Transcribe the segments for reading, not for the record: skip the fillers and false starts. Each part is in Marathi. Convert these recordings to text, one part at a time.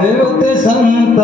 देवते संत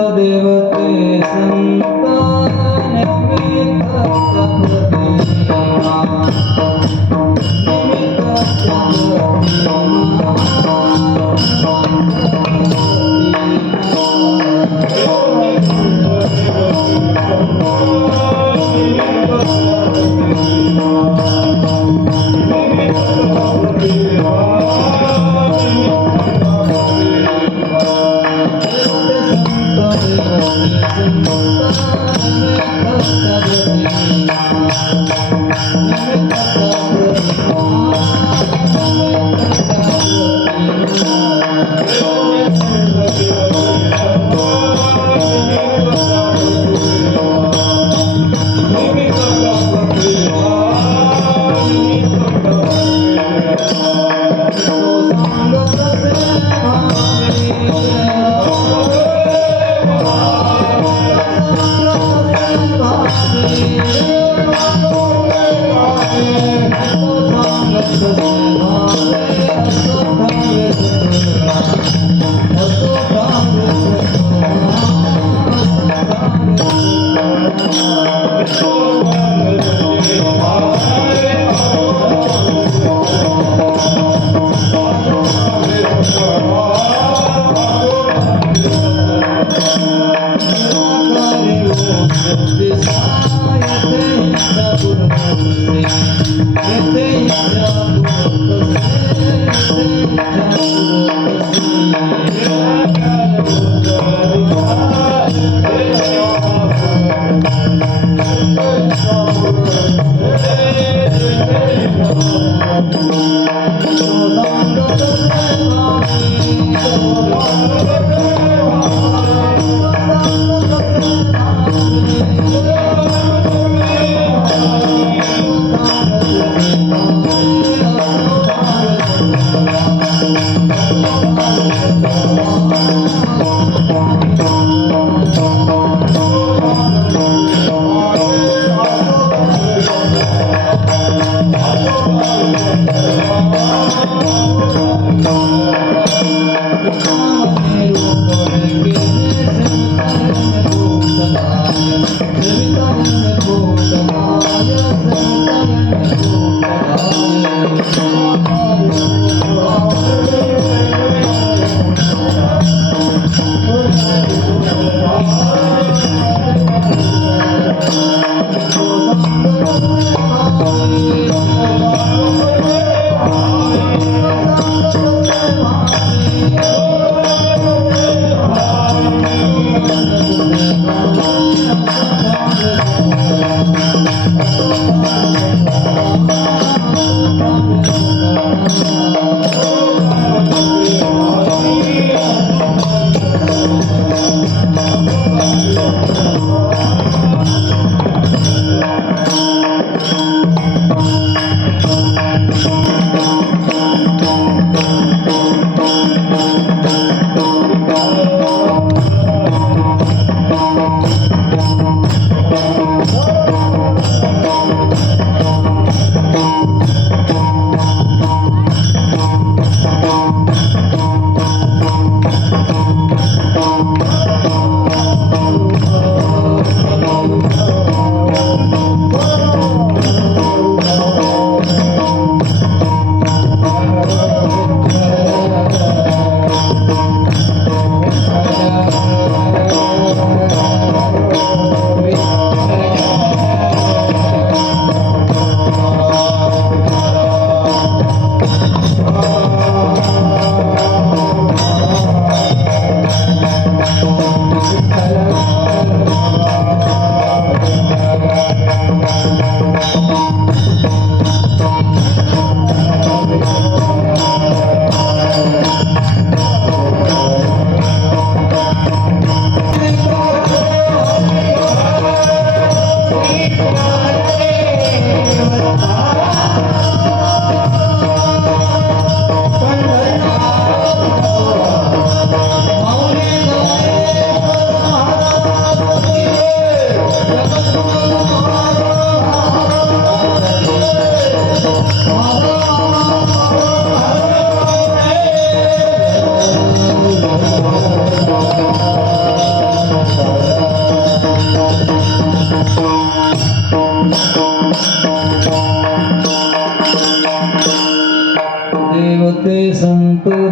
Thank you.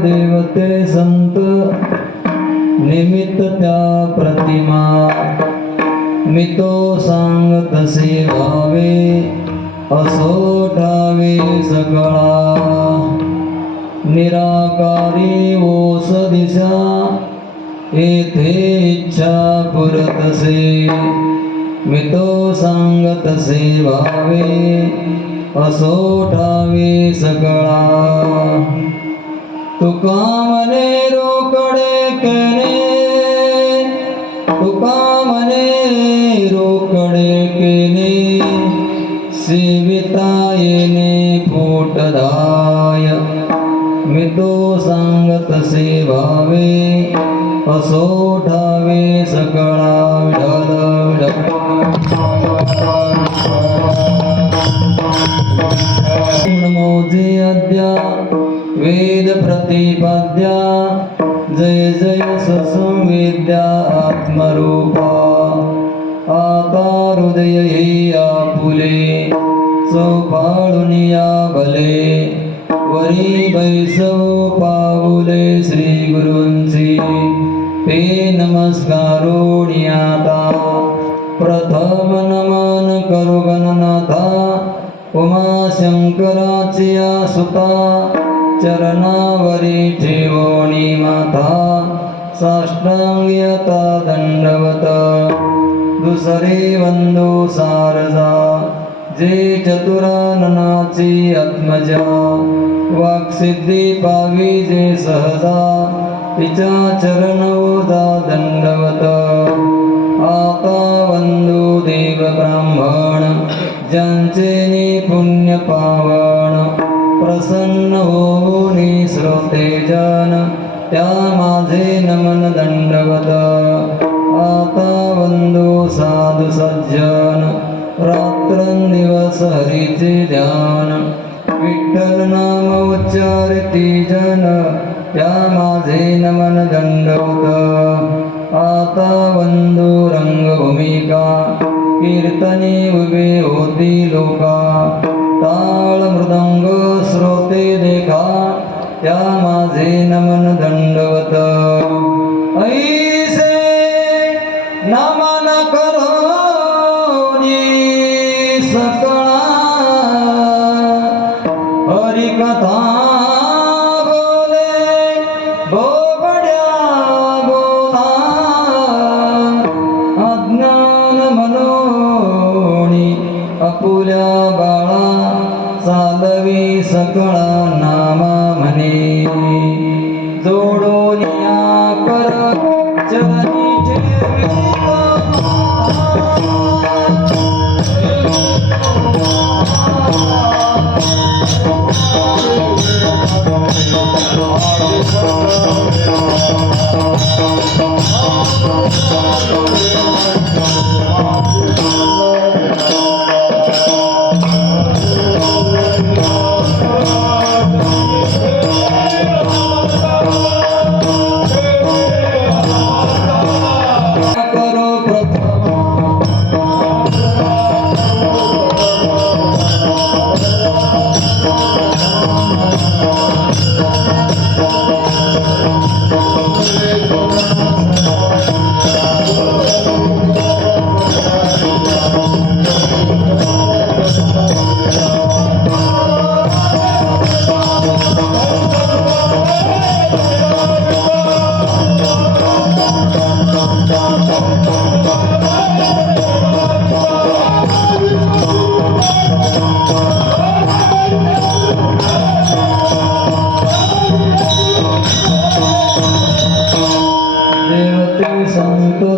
देवते संत निमित्त त्या प्रतिमा मी तो सांगत सेवावे असो ठावे सकळा निराकारी ओस दिशा येथे इच्छा पुरतसे मी तो सांगत सेवावे असो ठावे सकळा तुका मने रोकडे केने तुका मने रोकडे केने सेविता येणे पोटदाय मी तो सांगत सेवावे असो ठावे सकळा मोजे अद्या वेद प्रतिपाद्या जय जय ससंवेद्या आत्मरूपा आता हृदय हे आपुले चौपाळुनिया भले वरी बैसव पाऊले श्री गुरूंची ते नमस्कारोनियाता प्रथम नमन करू गणनाथा उमा शंकराची सुता चरणावरी ठेवोनी माथा साष्टांगीयता दंडवत दुसरे वंदो सारजा जे चतुराननाची आत्मजा वाक्सिद्धी पावी जे सहजा तिच्या चरणोदा दंडवत आता वंदो देव ब्राह्मण ज्यांचे पुण्य पावन प्रसन्न होऊनी श्रोते जन त्या माझे नमन दंडवत आता वंदो साधु सज्जन रात्रंदिवस हरीचे ध्यान विठ्ठल नाम उच्चारती जन त्या माझे नमन दंडवत आता वंदो रंगभूमिका कीर्तनी उभे होती लोका ताळ मृदंग श्रोते देखा त्या माझे नमन दंडवत ऐसे नमन करोनी सकळा हरिकथा बोले बोबड्या बोला अज्ञान मनोनी अपुल्या बाळा चालवी सकळा नामा म्हणे जोडोनिया कर चरणी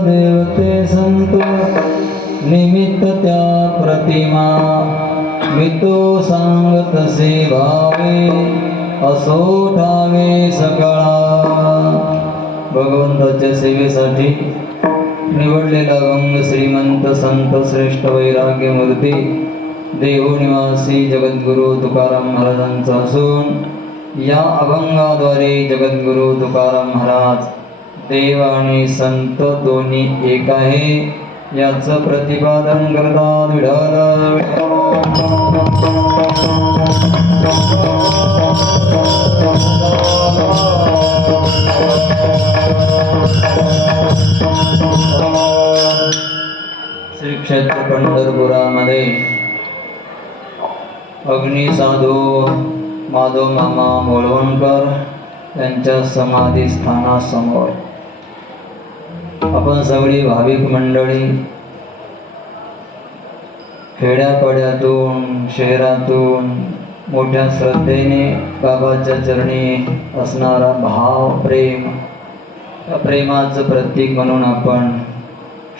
देवते संत निमित्त त्या प्रतिमा मी तो सांगत सेवावे असो ठावे सकळा भगवंताच्या सेवेसाठी निवडलेला गंग श्रीमंत संत श्रेष्ठ वैराग्य मूर्ती देहू निवासी जगद्गुरु तुकाराम महाराजांचा असून या अभंगाद्वारे जगद्गुरु तुकाराम महाराज देव आणि संत दोन्ही एक आहे याचं प्रतिपादन करतात विठ्ठल श्री क्षेत्र पंढरपुरामध्ये अग्नी साधू माधव मामा मोळवणकर यांच्या समाधी स्थानासमोर आपण सगळी भाविक मंडळी खेड्यापाड्यातून शहरातून मोठ्या श्रद्धेने बाबाच्या चरणी असणारा भाव प्रेम, या प्रेमाचं प्रतीक म्हणून आपण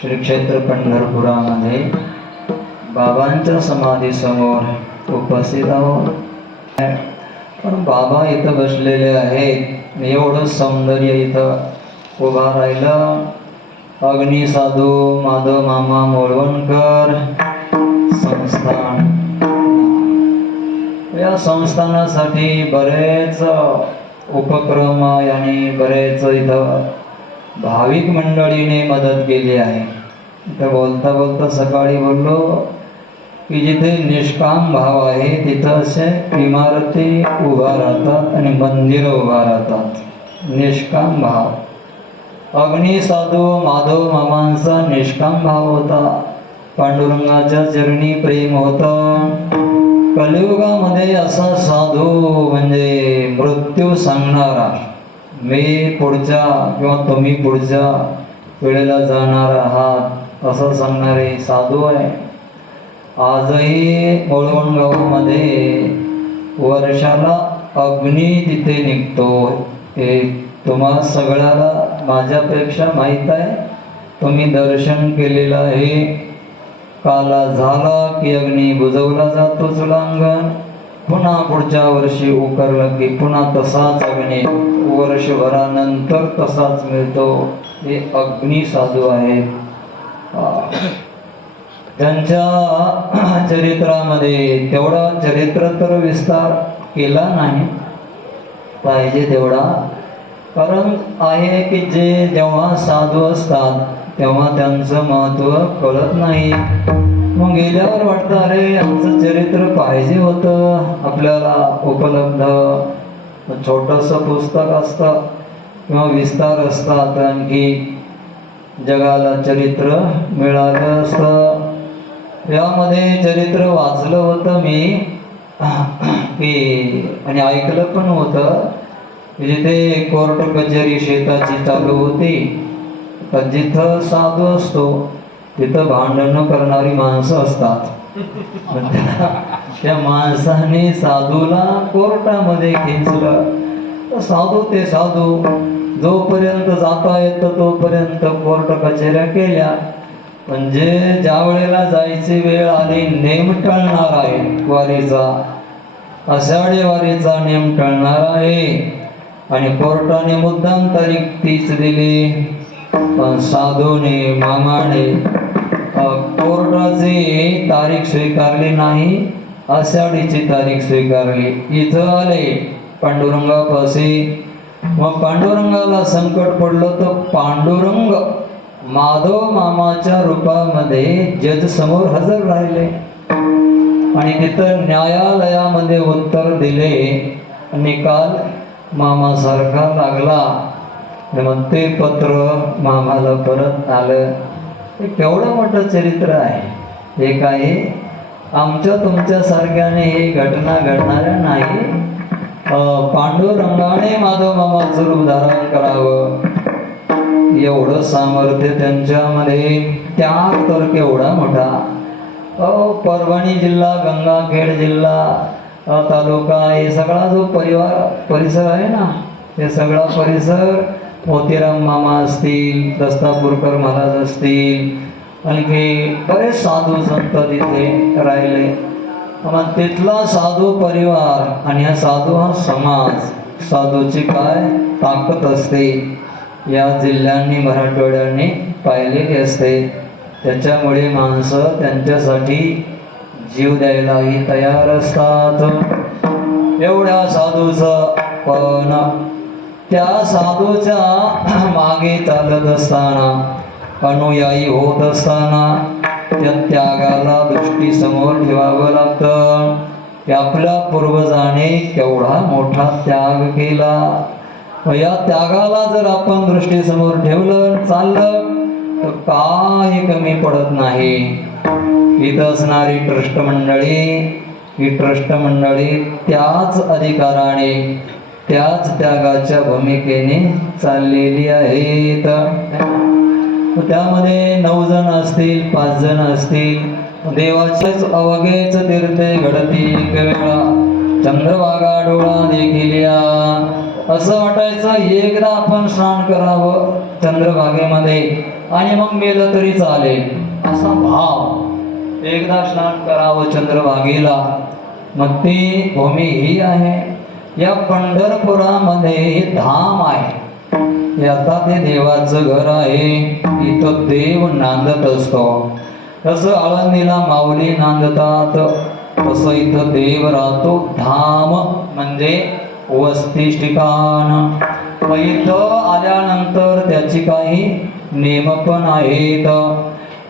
श्री क्षेत्र पंढरपुरामध्ये बाबांच्या समाधीसमोर उपस्थित आहोत. पण बाबा इथं बसलेले आहेत, एवढं सौंदर्य इथं उभा राहिलं. अग्नी साधू माधव मामा मोळवणकर संस्थान, या संस्थानासाठी बरेच उपक्रम आणि बरेच इथं भाविक मंडळीने मदत केली आहे. इथं बोलता बोलता सकाळी बोललो की जिथे निष्काम भाव आहे तिथं असे इमारती उभा राहतात आणि मंदिरं उभा राहतात. निष्काम भाव, अग्नी साधू माधव मामांचा निष्काम भाव होता. पांडुरंगाच्या चरणी प्रेम होतं. कलियुगामध्ये असा साधू म्हणजे मृत्यू सांगणारा, मी पुढच्या किंवा तुम्ही पुढच्या वेळेला जाणार आहात असं सांगणारे साधू आहे. आजही मोळवणगावमध्ये वर्षाला अग्नी तिथे निघतो. हे तुम्हा सगळ्याला माझ्यापेक्षा माहीत आहे, तुम्ही दर्शन केलेलं आहे. काला झाला की अग्नी बुजवला जातो चुलांगण, पुन्हा पुढच्या वर्षी उकरलं की पुन्हा तसाच अग्नी वर्षभरानंतर तसाच मिळतो. हे अग्नी साधू आहेत. त्यांच्या चरित्रामध्ये तेवढा चरित्र तर विस्तार केला नाही पाहिजे तेवढा, कारण आहे की जे जेव्हा साधू असतात तेव्हा त्यांचं महत्त्व कळत नाही. मग गेल्यावर वाटतं अरे आमचं चरित्र पाहिजे होतं आपल्याला उपलब्ध. छोटंसं पुस्तक असतं किंवा विस्तार असतात, आणखी जगाला चरित्र मिळालं असतं. यामध्ये चरित्र वाचलं होतं मी की आणि ऐकलं पण होतं. जिथे कोर्ट कचेरी शेताची चालू होती, तर जिथं साधू असतो तिथं भांडणं करणारी माणसं असतात. त्या माणसाने साधूला कोर्टामध्ये खेचलं. तर साधू ते साधू जोपर्यंत जाता येतं तोपर्यंत कोर्ट कचेऱ्या केल्या. म्हणजे ज्या वेळेला जायची वेळ आली, नेम टळणार आहे वारीचा, आषाढी वारीचा नेम टळणार आहे आणि कोर्टाने मुद्दाम तारीख 30 दिली. पण साधूने मामाने कोर्टाची तारीख स्वीकारली नाही, आषाढीची तारीख स्वीकारली. इथं आले पांडुरंगापाशी. मग पांडुरंगाला संकट पडलं तर पांडुरंग माधव मामाच्या रूपामध्ये जज समोर हजर राहिले आणि तिथं न्यायालयामध्ये उत्तर दिले. निकाल मामासारखा लागला. मग ते पत्र मामाला परत आलं. हे केवढं मोठं चरित्र आहे. हे काही आमच्या तुमच्यासारख्याने ही घटना घडणाऱ्या नाही. पांडुरंगाने माधव मामाचं रूप धारण करावं एवढं सामर्थ्य त्यांच्यामध्ये. त्याग तर केवढा मोठा. परभणी जिल्हा, गंगाखेड जिल्हा, तालुका, हे सगळा जो परिसर आहे ना, हे सगळा परिसर मोतीराम मामा असतील, दस्तापूरकर महाराज असतील, आणखी बरेच साधू संत तिथे राहिले. मग तिथला साधू परिवार आणि हा साधू हा समाज, साधूची काय ताकद असते या जिल्ह्यांनी मराठवाड्याने पाहिलेली असते. त्याच्यामुळे माणसं त्यांच्यासाठी जीव द्यायलाही तयार असतात. एवढ्या साधूचं पण त्या साधूच्या मागे चालत असताना अनुयायी होत असताना त्या त्यागाला दृष्टी समोर ठेवावं लागतं की आपल्या पूर्वजाने केवढा मोठा त्याग केला. या त्यागाला जर आपण दृष्टी समोर ठेवलं चाललं तर काही कमी पडत नाही. इथं असणारी ट्रस्ट मंडळी, ही ट्रस्ट मंडळी त्याच अधिकाराने त्याच त्यागाच्या भूमिकेने चाललेली आहेत. त्यामध्ये 9 जण असतील, 5 जण असतील. देवाचेच अवघेच तीर्थे घडती एक वेळा, चंद्रभागा डोळा देखील असं वाटायचं एकदा आपण स्नान करावं चंद्रभागेमध्ये आणि मग गेलं तरी चालेल, असा भाव. एकदा स्नान करावं चंद्रभागेला. मग ती भूमी ही आहे. या पंढरपुरामध्ये हे धाम आहे. आता ते देवाचं घर आहे. इथं देव नांदत असतो. तसं आळंदीला माऊली नांदतात, तसं इथं देव राहतो. धाम म्हणजे वस्ती ठिकाण. इथं आल्यानंतर त्याची काही नियम पण आहेत.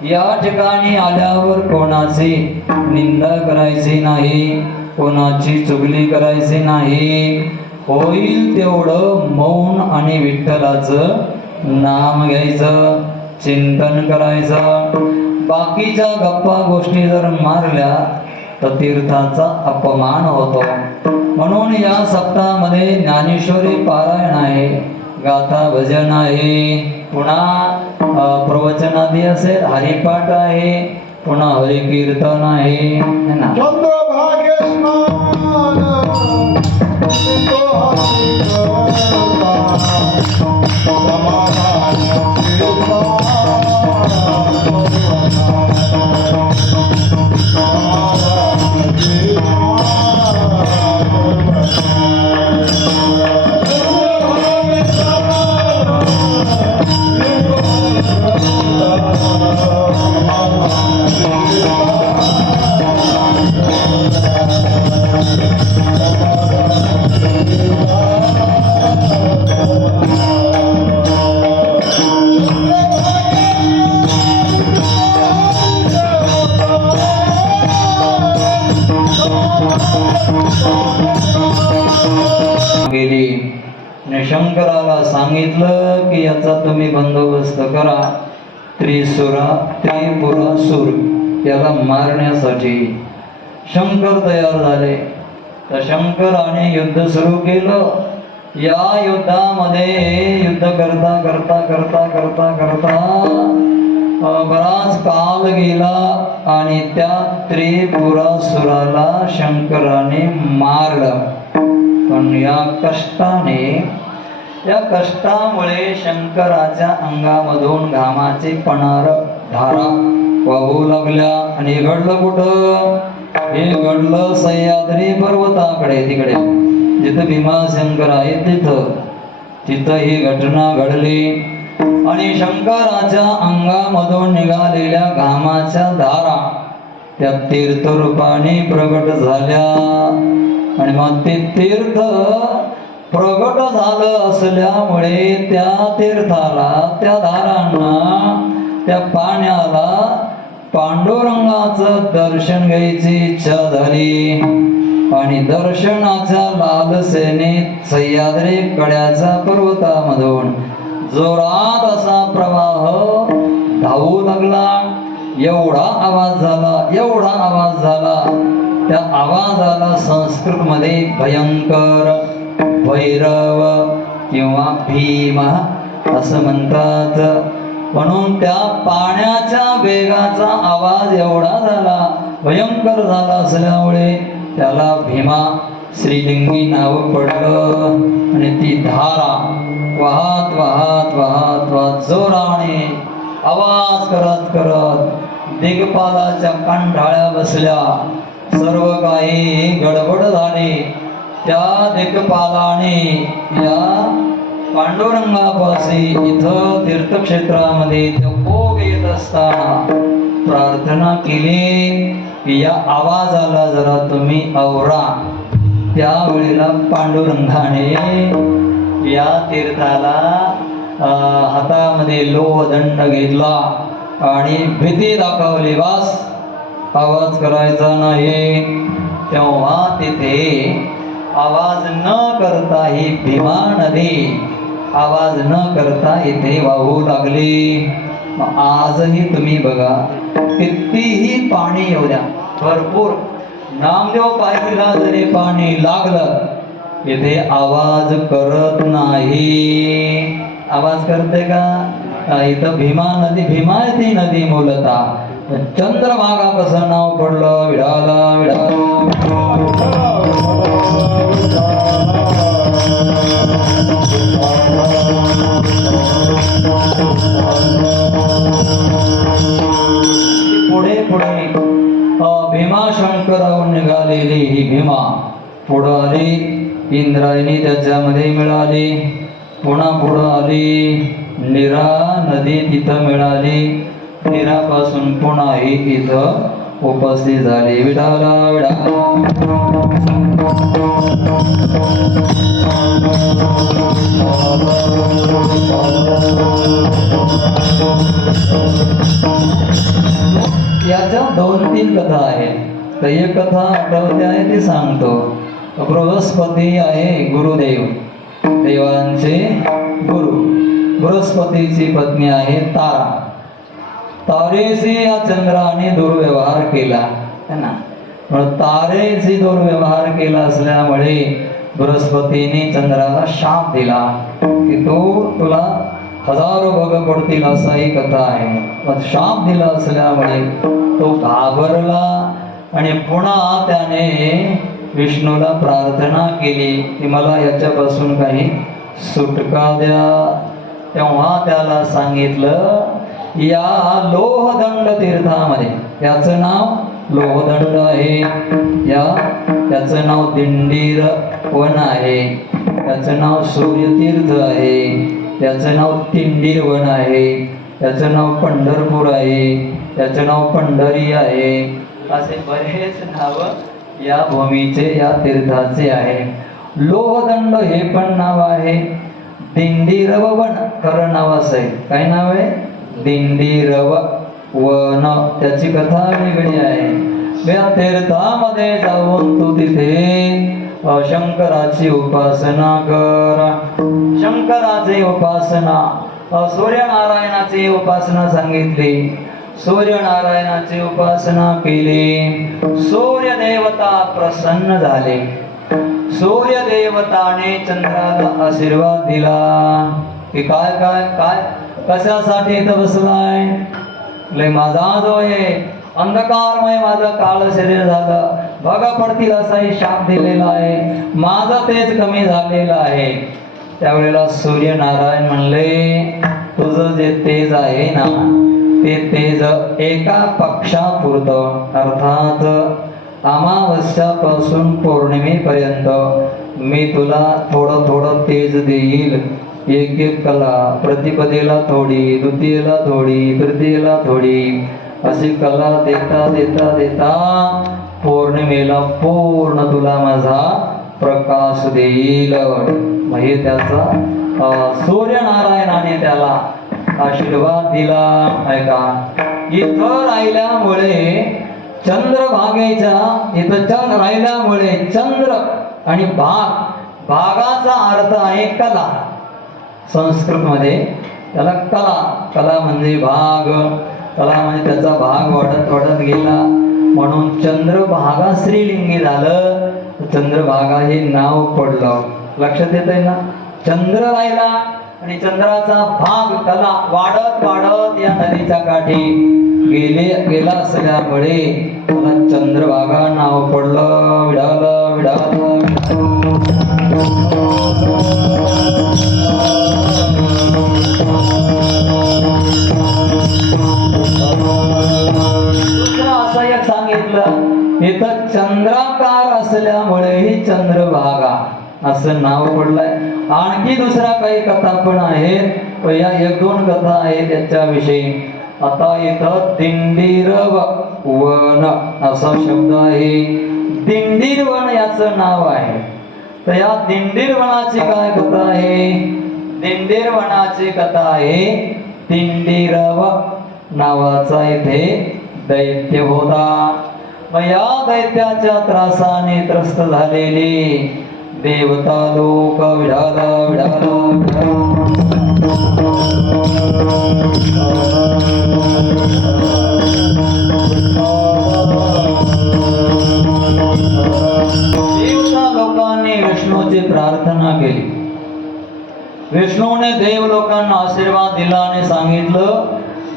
या ठिकाणी आल्यावर कोणाची निंदा करायची नाही, कोणाची चुगली करायची नाही. होईल तेवढं मौन आणि विठ्ठलाचं नाम घ्यायचं, चिंतन करायचं. बाकीच्या गप्पा गोष्टी जर मारल्या तर तीर्थाचा अपमान होतो. म्हणून या सप्ताहामध्ये ज्ञानेश्वरी पारायण आहे, गाथा भजन आहे, पुन्हा प्रवचनादी असेल, हरिपाठ आहे, पुन्हा हरिकीर्तन आहे ना. गेली आणि शंकराला सांगितलं की याचा तुम्ही बंदोबस्त करा. त्रिपुरासुर याला मारण्यासाठी शंकर तयार झाले. तर शंकराने युद्ध सुरू केलं. या युद्धामध्ये युद्ध करता करता करता करता करता बराच काल गेला आणि त्या त्रिपुरासुराला शंकराने मारलं. पण या कष्टामुळे शंकराच्या अंगामधून घामाचे पणार धारा वाहू लागल्या. आणि घडलं कुठं? हे घडलं सह्याद्री पर्वताकडे, तिकडे जिथं भीमाशंकर आहे तिथं ही घटना घडली. आणि शंकराच्या अंगामधून निघालेल्या घामाच्या धारा त्या तीर्थरूपाने प्रगट झाल्या. आणि मग ते तीर्थ प्रगट झालं असल्यामुळे त्या तीर्थाला, त्या धारांना, त्या पाण्याला पांडुरंगाचं दर्शन घ्यायची इच्छा झाली. आणि दर्शनाच्या लालसेने सह्याद्री कड्याच्या पर्वतामधून जोरात असा प्रवाह धावू लागला. एवढा आवाज झाला, त्या आवाजाला संस्कृत मध्ये भयंकर, भैरव किंवा भीम असं म्हणतात. म्हणून त्या पाण्याच्या वेगाचा आवाज एवढा झाला, भयंकर झाला असल्यामुळे त्याला भीमा श्रीलिंगी नाव पडलं. आणि ती धारा वाहत वाहत वाहत वाहत जोराने आवाज करत करत दिग्पालाच्या कंठाळ्या बसल्या. सर्व काही गडबड झाली. त्या दिग्पालाने या पांडुरंगापाशी इथं तीर्थक्षेत्रामध्ये ओघ येत असताना प्रार्थना केली की या आवाजाला जरा तुम्ही आवरा. त्यावेळेला पांडुरंगाने या तीर्थाला हातामध्ये लोहदंड घेतला आणि भीती दाखवली, वास आवाज करायचा नाही. तेव्हा तिथे आवाज न करता ही भीमा नदी आवाज न करता इथे वाहू लागली. आजही तुम्ही बघा, कितीही पाणी येऊ द्या, भरपूर नामदेव पायरीला जरी पाणी लागलं इथे आवाज करत नाही. आवाज करते का? इथं भीमा नदी, भीमा आहे ती नदी मूलता. चंद्रभागा कसं नाव पडलं? विडाला विडाला पुढे पुढे भीमाशंकराहून निघालेली ही भीमा पुढं आली, इंद्रायणी त्याच्यामध्ये मिळाली. पुन्हा पुढं आली, नीरा नदी तिथं मिळाली. नीरापासून पुन्हा ही इथं उपस्थित झाली. विठाला विठाला याच्या 2-3 कथा आहेत. तर एक कथा आठवते आहे ती सांगतो. बृहस्पती आहे गुरुदेव, देवांचे गुरु. बृहस्पतीची पत्नी आहे तारा. तारेशी या चंद्राने दुर्व्यवहार केला है ना. तारेशी दुर्व्यवहार केला असल्यामुळे बृहस्पतीने चंद्राला शाप दिला की तुला 1000 भोग पडतील, असा ही कथा आहे. पण शाप दिला असल्यामुळे तो घाबरला आणि पुन्हा त्याने विष्णूला प्रार्थना केली की मला याच्यापासून काही सुटका द्या. तेव्हा त्याला सांगितलं, या लोहदंड तीर्थामध्ये, याचं नाव लोहदंड आहे, याचं नाव दिंडीर वन आहे, याचं नाव सूर्यतीर्थ आहे, याचं नाव तिंडीर वन आहे, याचं नाव पंढरपूर आहे, याचं नाव पंढरी आहे. असे बरेच नाव या भूमीचे, या तीर्थाचे आहे. लोहदंड हे पण नाव आहे. दिंडीरव वन खरं नाव असं आहे. काय नाव आहे? दिंडीरव वन. त्याची कथा वेगळी आहे. या तीर्थामध्ये जाऊन तू तिथे शंकराची उपासना कर. शंकराची उपासना, सूर्यनारायणाची उपासना सांगितली. सूर्यनारायणाची उपासना केली. सूर्य देवता प्रसन्न झाले. सूर्य देवताने चंद्राला आशीर्वाद दिला की काय काय काय कशासाठी इथं बसलाय? लय माझा जो आहे अंधकारमय माझं काळ शरीर झालं, बघा पडतील असाही शाप दिलेला आहे, माझं तेज कमी झालेलं आहे. त्यावेळेला सूर्यनारायण म्हणले, तुझं जे तेज आहे ना ते तेज एका पक्षापुरतं, अर्थात अमावस्यापासून पौर्णिमेपर्यंत मी तुला थोडं थोडं तेज देईल. एक एक कला, प्रतिपदेला थोडी, द्वितीयेला थोडी, तृतीयेला थोडी, अशी कला देता देता देता पौर्णिमेला पूर्ण तुला माझा प्रकाश देईल. म्हणजे त्याचा सूर्यनारायणाने त्याला आशीर्वाद दिला. ऐका, इथं राहिल्यामुळे चंद्रभागेच्या, इथं चंद्र राहिल्यामुळे चंद्र आणि भागाचा अर्थ आहे कला. संस्कृतमध्ये त्याला कला म्हणजे भाग, कला म्हणजे त्याचा भाग वाढत वाढत गेला, म्हणून चंद्रभागा स्त्रीलिंगी झालं. चंद्रभागा हे नाव पडलं. लक्षात येत आहे ना? चंद्र राहिला आणि चंद्राचा भाग, कला वाढत वाढत या नदीच्या काठी गेला असल्यामुळे त्याला चंद्रभागा नाव पडलं. विडालं विडालं असं एक सांगितलं, इथं चंद्राकार असल्यामुळे ही चंद्रभागा असं नाव पडलंय. आणखी दुसरा काही कथा पण आहेत, या 1-2 कथा आहेत त्याच्याविषयी. आता इथं दिंडीरव वन असा शब्द आहे. दिंडीर वन याचं नाव आहे. तर या दिंडीर वनाची काय कथा आहे? दिंडीरवनाची कथा आहे. दिंडीरव नावाचा इथे दैत्य होता. मग या दैत्याच्या त्रासाने त्रस्त झालेली देवता लोक विढाला विढाला देवता लोकांनी विष्णूची प्रार्थना केली. विष्णूने देव लोकांना आशीर्वाद दिला आणि सांगितलं,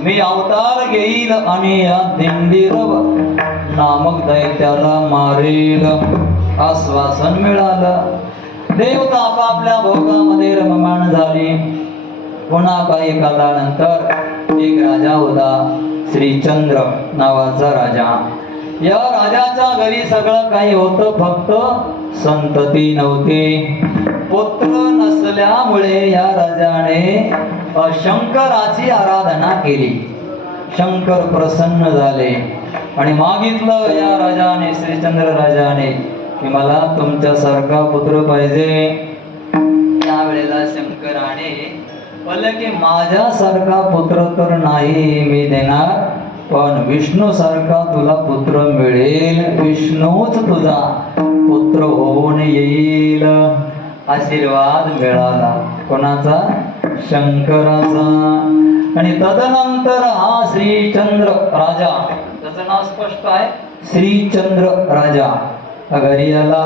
मी अवतार घेईल आणि या दिंडीरव नामक दैत्याला मारेल. आश्वासन मिळालं. देवता आपापल्या भोगामध्ये रममाण झाली. पुन्हा काही कालानंतर एक राजा होता, श्रीचंद्र नावाचा राजा. या राजाच्या घरी सगळं काही होतं, फक्त संतती नव्हती. पुत्र नसल्यामुळे या राजाने शंकराची आराधना केली. शंकर प्रसन्न झाले आणि मागितलं या राजाने, श्रीचंद्र राजाने, की मला तुमच्यासारखा पुत्र पाहिजे. त्यावेळेला शंकराने बोलले की माझ्यासारखा पुत्र तर नाही मी देणार, पण विष्णू सारखा तुला पुत्र मिळेल. विष्णूच तुझा पुत्र होऊन येईल. आशीर्वाद मिळाला. कोणाचा? शंकराचा. आणि तदनंतर हा श्रीचंद्र राजा, त्याचं नाव स्पष्ट आहे, श्रीचंद्र राजा घरी आला.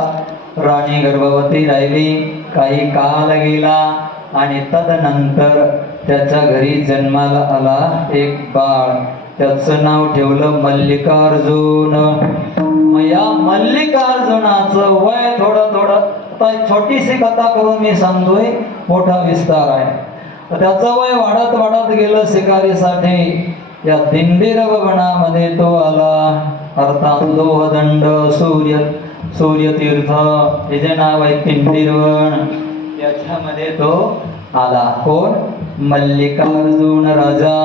राणी गर्भवती राहिली. काही काल गेला आणि तदनंतर त्याच्या घरी जन्माला आला एक बाळ. त्याचं नाव ठेवलं मल्लिकार्जुन. मग या मल्लिकार्जुनाचं वय थोडं थोडं, छोटीशी कथा करून मी सांगतोय, मोठा विस्तार आहे. त्याचं वय वाढत वाढत गेलं. शिकारीसाठी या दिंडीरव वनामध्ये तो आला. अर्थात लोहदंड सूर्यतीर्थ हे जे नाव आहे दिंडीरवन, याच्यामध्ये तो आला. कोण? मल्लिकार्जुन राजा.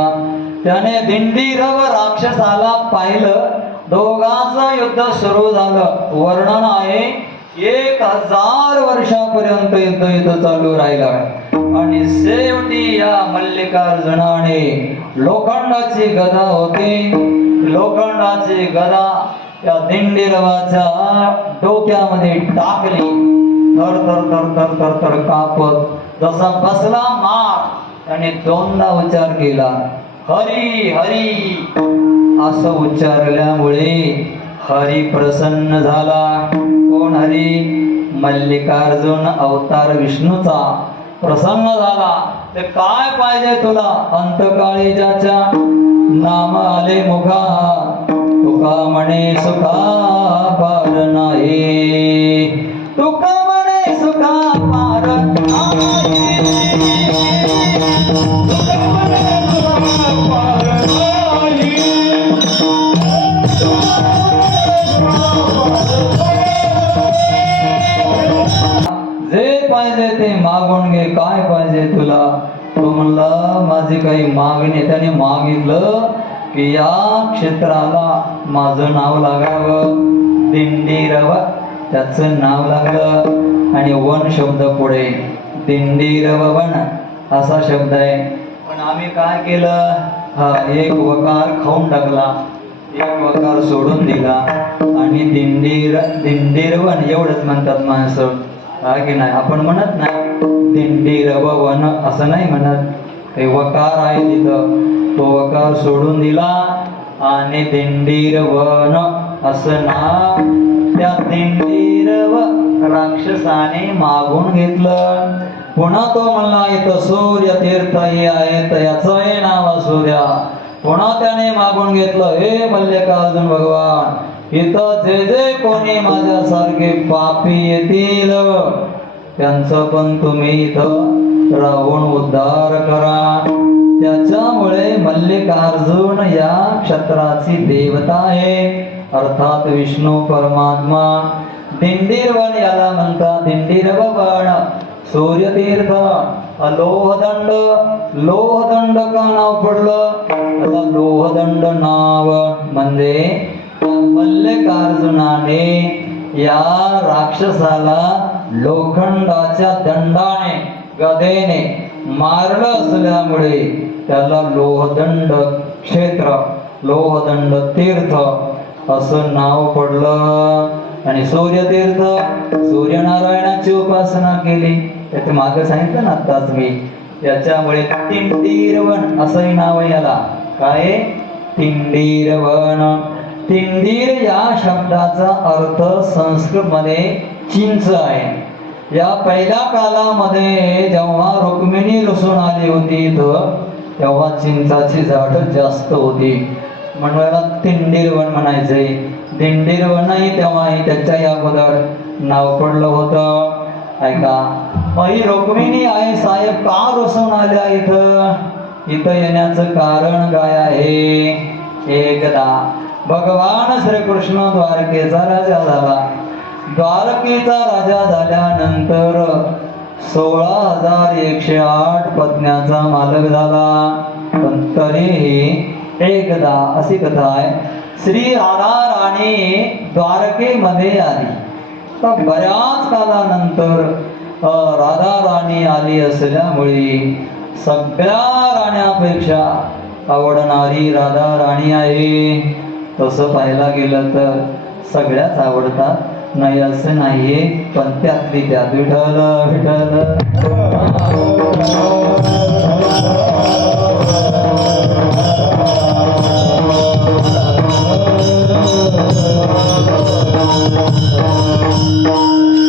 त्याने दिंडीरव राक्षसाला पाहिलं. दोघांचं युद्ध सुरू झालं. वर्णन आहे 1000 वर्षापर्यंत युद्ध चालू राहिलं. आणि शेवटी या मल्लिकार्जुनाने लोखंडाची गदा होती, लोखंडाची गदा त्या दिंडीरवाच्या डोक्यामध्ये टाकली. थर थर थर थर थर थर कापत जसा बसला मार, त्याने दोनदा उच्चार केला, हरी हरी. असं उच्चारल्यामुळे हरी प्रसन्न झाला. कोण हरी? मल्लिकार्जुन अवतार विष्णूचा प्रसन्न झाला. ते काय पाहिजे तुला? अंतकाळी ज्याच्या नाम आले मुखा, तुका म्हणे सुखा पार नाही. तुका म्हणे सुखा पार नाही. जे पाहिजे ते मागून घे. काय पाहिजे तुला? तो म्हणला माझी काही मागणी. त्याने मागितलं की या क्षेत्राला माझं नाव लागावं, दिंडीरव त्याचं नाव लागलं. आणि वन शब्द पुढे, दिंडीरव वन असा शब्द आहे. पण आम्ही काय केलं? हा एक वकार खाऊन टाकला, एक वकार सोडून दिला आणि दिंडीरवन एवढंच म्हणतात माणसं, हा की नाही? आपण म्हणत नाही दिंडीरव वन असं नाही म्हणत. ते वकार आहे तिथं, तो वकार सोडून दिला आणि दिंडीरवन असं नाव त्या दिंडीरव राक्षसाने मागून घेतलं. पुन्हा तो म्हणला इथं सूर्य तीर्थ हे आहेत, याचं हे नाव सूर्या. पुन्हा त्याने मागून घेतलं, हे मल्लिकार्जुन भगवान, इथं जे जे कोणी माझ्यासारखे पापी येतील त्यांचं पण तुम्ही इथं राहून उद्धार करा. त्याच्यामुळे मल्लिकार्जुन या क्षत्राची देवता आहे, अर्थात विष्णू परमात्मा. दिंडीरवन याला म्हणतात, दिंडीरव वन, सूर्यतीर्थ, लोहदंड. लोहदंड का नाव पडलं? आता लोहदंड नाव म्हणजे मल्लिकार्जुनाने या राक्षसाला लोखंडाच्या दंडाने, गदेने मारलं असल्यामुळे त्याला लोहदंड क्षेत्र, लोहदंड तीर्थ असं नाव पडलं. आणि सूर्यतीर्थ, सूर्यनारायणाची उपासना केली. त्याच्या मागे सांगितलं ना आत्ताच मी, याच्यामुळे तिंडीरवन असंही नाव आहे याला. काय? तिंडीरवन. तिंडीर या शब्दाचा अर्थ संस्कृत मध्ये चिंच आहे. या पहिल्या कालामध्ये जेव्हा रुक्मिणी रुसून आली होती तेव्हा चिंचाची झाड जास्त होती, म्हणून तिंडीरवन म्हणायचे. दिंडीरवनही तेव्हाही त्याच्याही अगोदर नाव पडलं होतं. ऐका, मग ही रुक्मिणी आई साहेब का रुसून आल्या इथं येण्याचं कारण काय आहे? एकदा भगवान श्रीकृष्ण द्वारकेचा राजा झाला. द्वारकेचा राजा झाल्यानंतर 16,108 पत्न्याचा मालक झाला. पण तरीही एकदा अशी कथा आहे, श्री राधा राणी द्वारकेमध्ये आली. तर बऱ्याच कालानंतर राधा राणी आली असल्यामुळे सगळ्या राण्यापेक्षा आवडणारी राधा राणी आहे. तसं पाहायला गेलं तर सगळ्याच आवडतात, नाही असं नाहीये, पण त्यातली त्यात विठ्ठल विठ्ठल.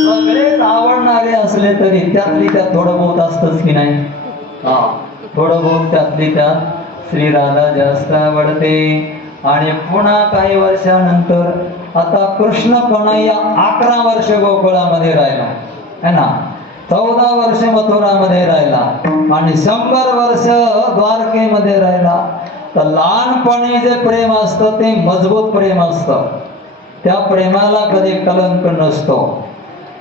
सगळेच आवडणारे असले तरी त्यातली त्यात थोडं बहुत असतच की नाही? थोडं बहुत त्यातली त्यात श्री राधा जास्त आवडते. आणि पुन्हा काही वर्षानंतर आता कृष्ण कन्हैया 11 वर्ष गोकुळामध्ये राहिला है ना, 14 वर्ष मथुरामध्ये राहिला आणि 100 वर्ष द्वारकेमध्ये राहिला. तर लहानपणी जे प्रेम असतं ते मजबूत प्रेम असतं, त्या प्रेमाला कधी कलंक नसतो.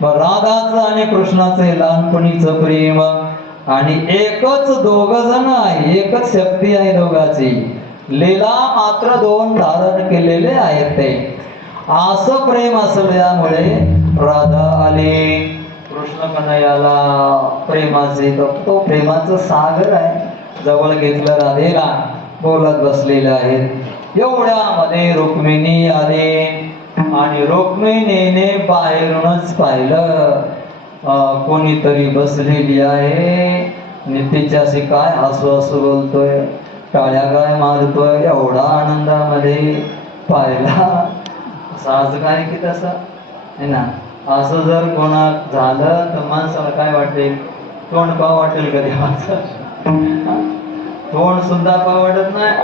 मग राधाचं आणि कृष्णाचं लहानपणीचं प्रेम आणि एकच दोघ जण आहे, एकच शक्ती आहे दोघाची, लीला मात्र 2 धारण केलेले आहेत. ते असं प्रेम असल्यामुळे राधा आली कृष्ण कन्हैयाला प्रेमाचे, तो प्रेमाचं सागर आहे, जवळ घेतलं राधेला, बोलत बसलेले आहेत. एवढ्यामध्ये रुक्मिणी आली आणि रुक्मिणीने बाहेरूनच पाहिलं कोणीतरी बसलेली आहे आणि तिच्याशी काय हसू हसू बोलतोय, टाळ्या काय मारतोय. एवढा आनंदामध्ये पाहिला. साज काय की तसं आहे ना, असं जर कोणा झालं तर माणसाला काय वाटेल? तोंड पाव वाटेल कधी? तोंड सुद्धा पाव वाटत नाही.